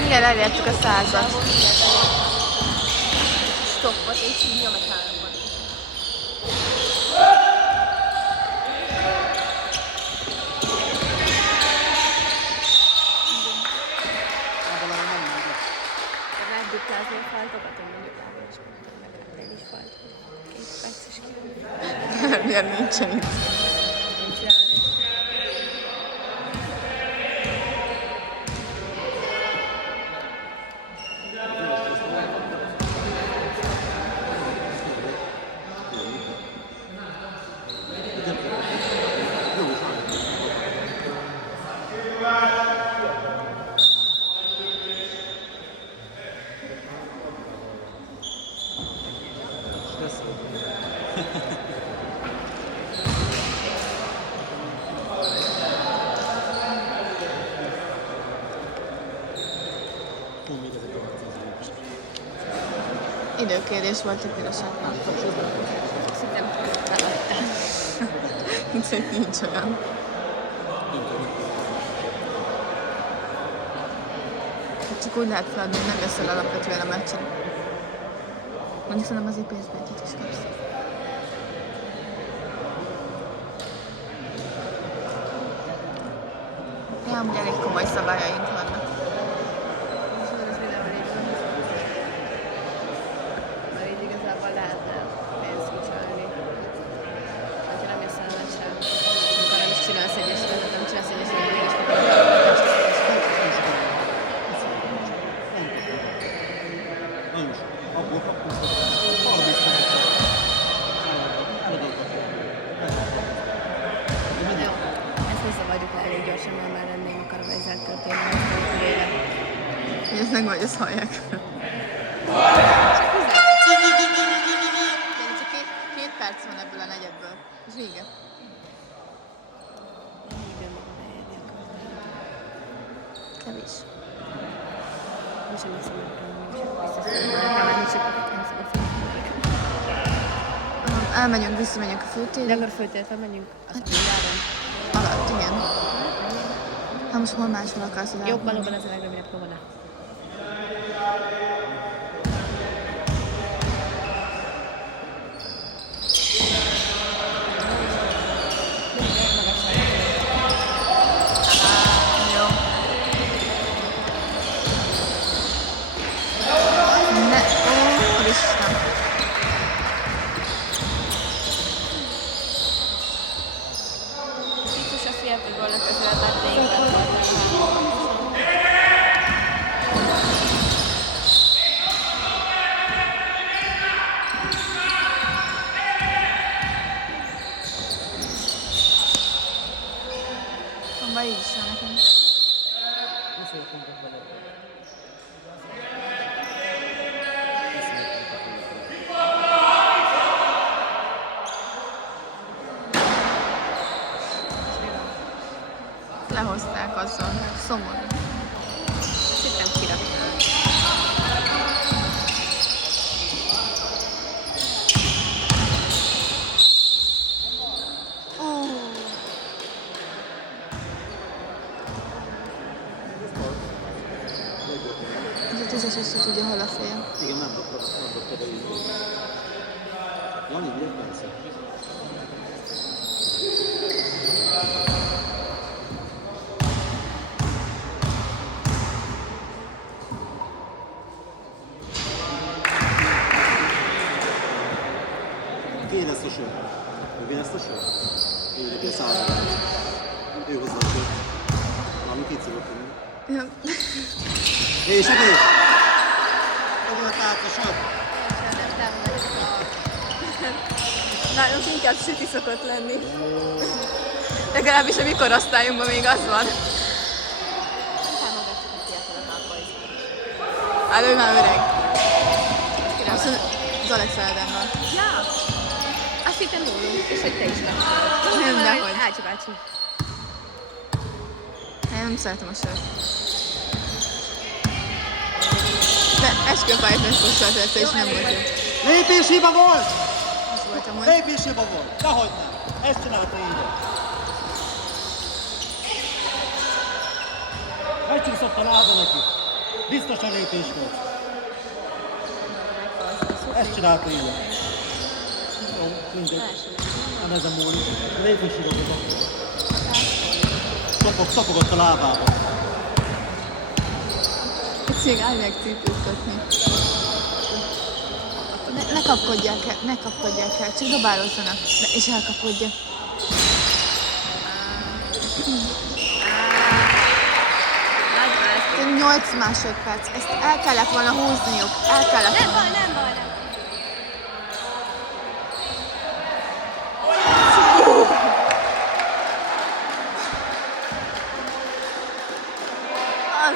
Igen, elértük a 100-at. Stoppot, és így nyom egy 3-ot. Általában nem mondjuk. De megduplázni a faltokat, hogy mondjuk lábon is mondtam, meg egy is falt. 2 perces ki. Miért nincsen itt? Nem csinálni. Jó is van. Hú, még ezek a 600 éves. Időkérés volt a pirosaknak. Szerintem feladtál. Úgyhogy nincs olyan. Csak úgy lehet feladni, hogy nem veszel alapvetően a meccsen. Mondjuk szerintem azért pénzbüntet is kapsz. Ja, amúgy elég komoly szabályaink vannak. És ez mindenhol így van. Mert így igazából lehetne pénzt kicsalni. Ha nem jössz el meccsen, akkor nem is csinálsz egyesületet, nem csinálsz egyesületet, mégis kapod. Nagyon sok. Abból kaptunk 30 percet. Jó, ezt visszavadjuk le elég gyorsan, mert már nem akarom ezzel történni, ezt éve. Hogy ezt meg vagy, ezt hallják. Csak hozzá. Tényleg csak két perc van ebből a negyedből. És vége. Időn magad elérni akartam. Kevés. Most sem hiszem, hogy biztos, hogy nekem menni, csak nem szabad félni. Elmegyünk, visszamegyünk a De főtérre. akkor föltétlenül menjünk, azt mindjárt. Alatt, igen. Hát most hol máshol akarsz oda? Jobb valóban ez a legrövidebb próbálna. Jó. Ne, ó, Úristen. Biztos a fiatal gólnak közül már régben voltam. Van így is van nekem. Lehozták azzal. Szomorú. Szerintem kiraknál. Ez a 10-es össze tudja, hol a fél. Igen, nem dobta be így. Jani, ugye? Persze. Ki lesz a sör? Ő lesz a sör? Ő neki a százat. Ő hozza a sört. Valami két szívok tenni. Ja. Hé, segíts! Adjon a tálca sört! Nem, Nálunk inkább süti szokott lenni. Legalábbis a mi korosztályunkban még az van. Hát ő már öreg. Az Alexander van. Ja! Azt hittem rólunk, és hogy te is vagy. Nem, dehogy. Ácsi bácsi. Én nem szeretem a sört. De eskü a pályafeszkossal tette, és nem volt jó. Lépéshiba volt! Azt voltam, hogy Lépéshiba volt! Dehogy nem! Ezt csinálta így. Megcsúszott a lába neki. Biztos a lépés volt. Ezt csinálta így. Jó, mindegy. Nem ezen múlik. Lépéshiba volt. Topogott a lábába. Cég, állj meg cipőt kötni. Ne kapkodják el, csak dobálózzanak, és elkapodja. Nagy válasz. 8 másodperc, ezt el kellett volna húzniuk, el kellett Nem volna. baj, nem baj, nem. Az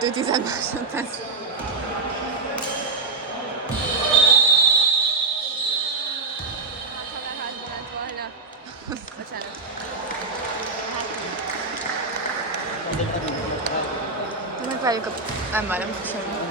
2-10 másodperc. Ha már hátba lett volna. Bocsánat. Megvárjuk a... Nem várjuk, semmi.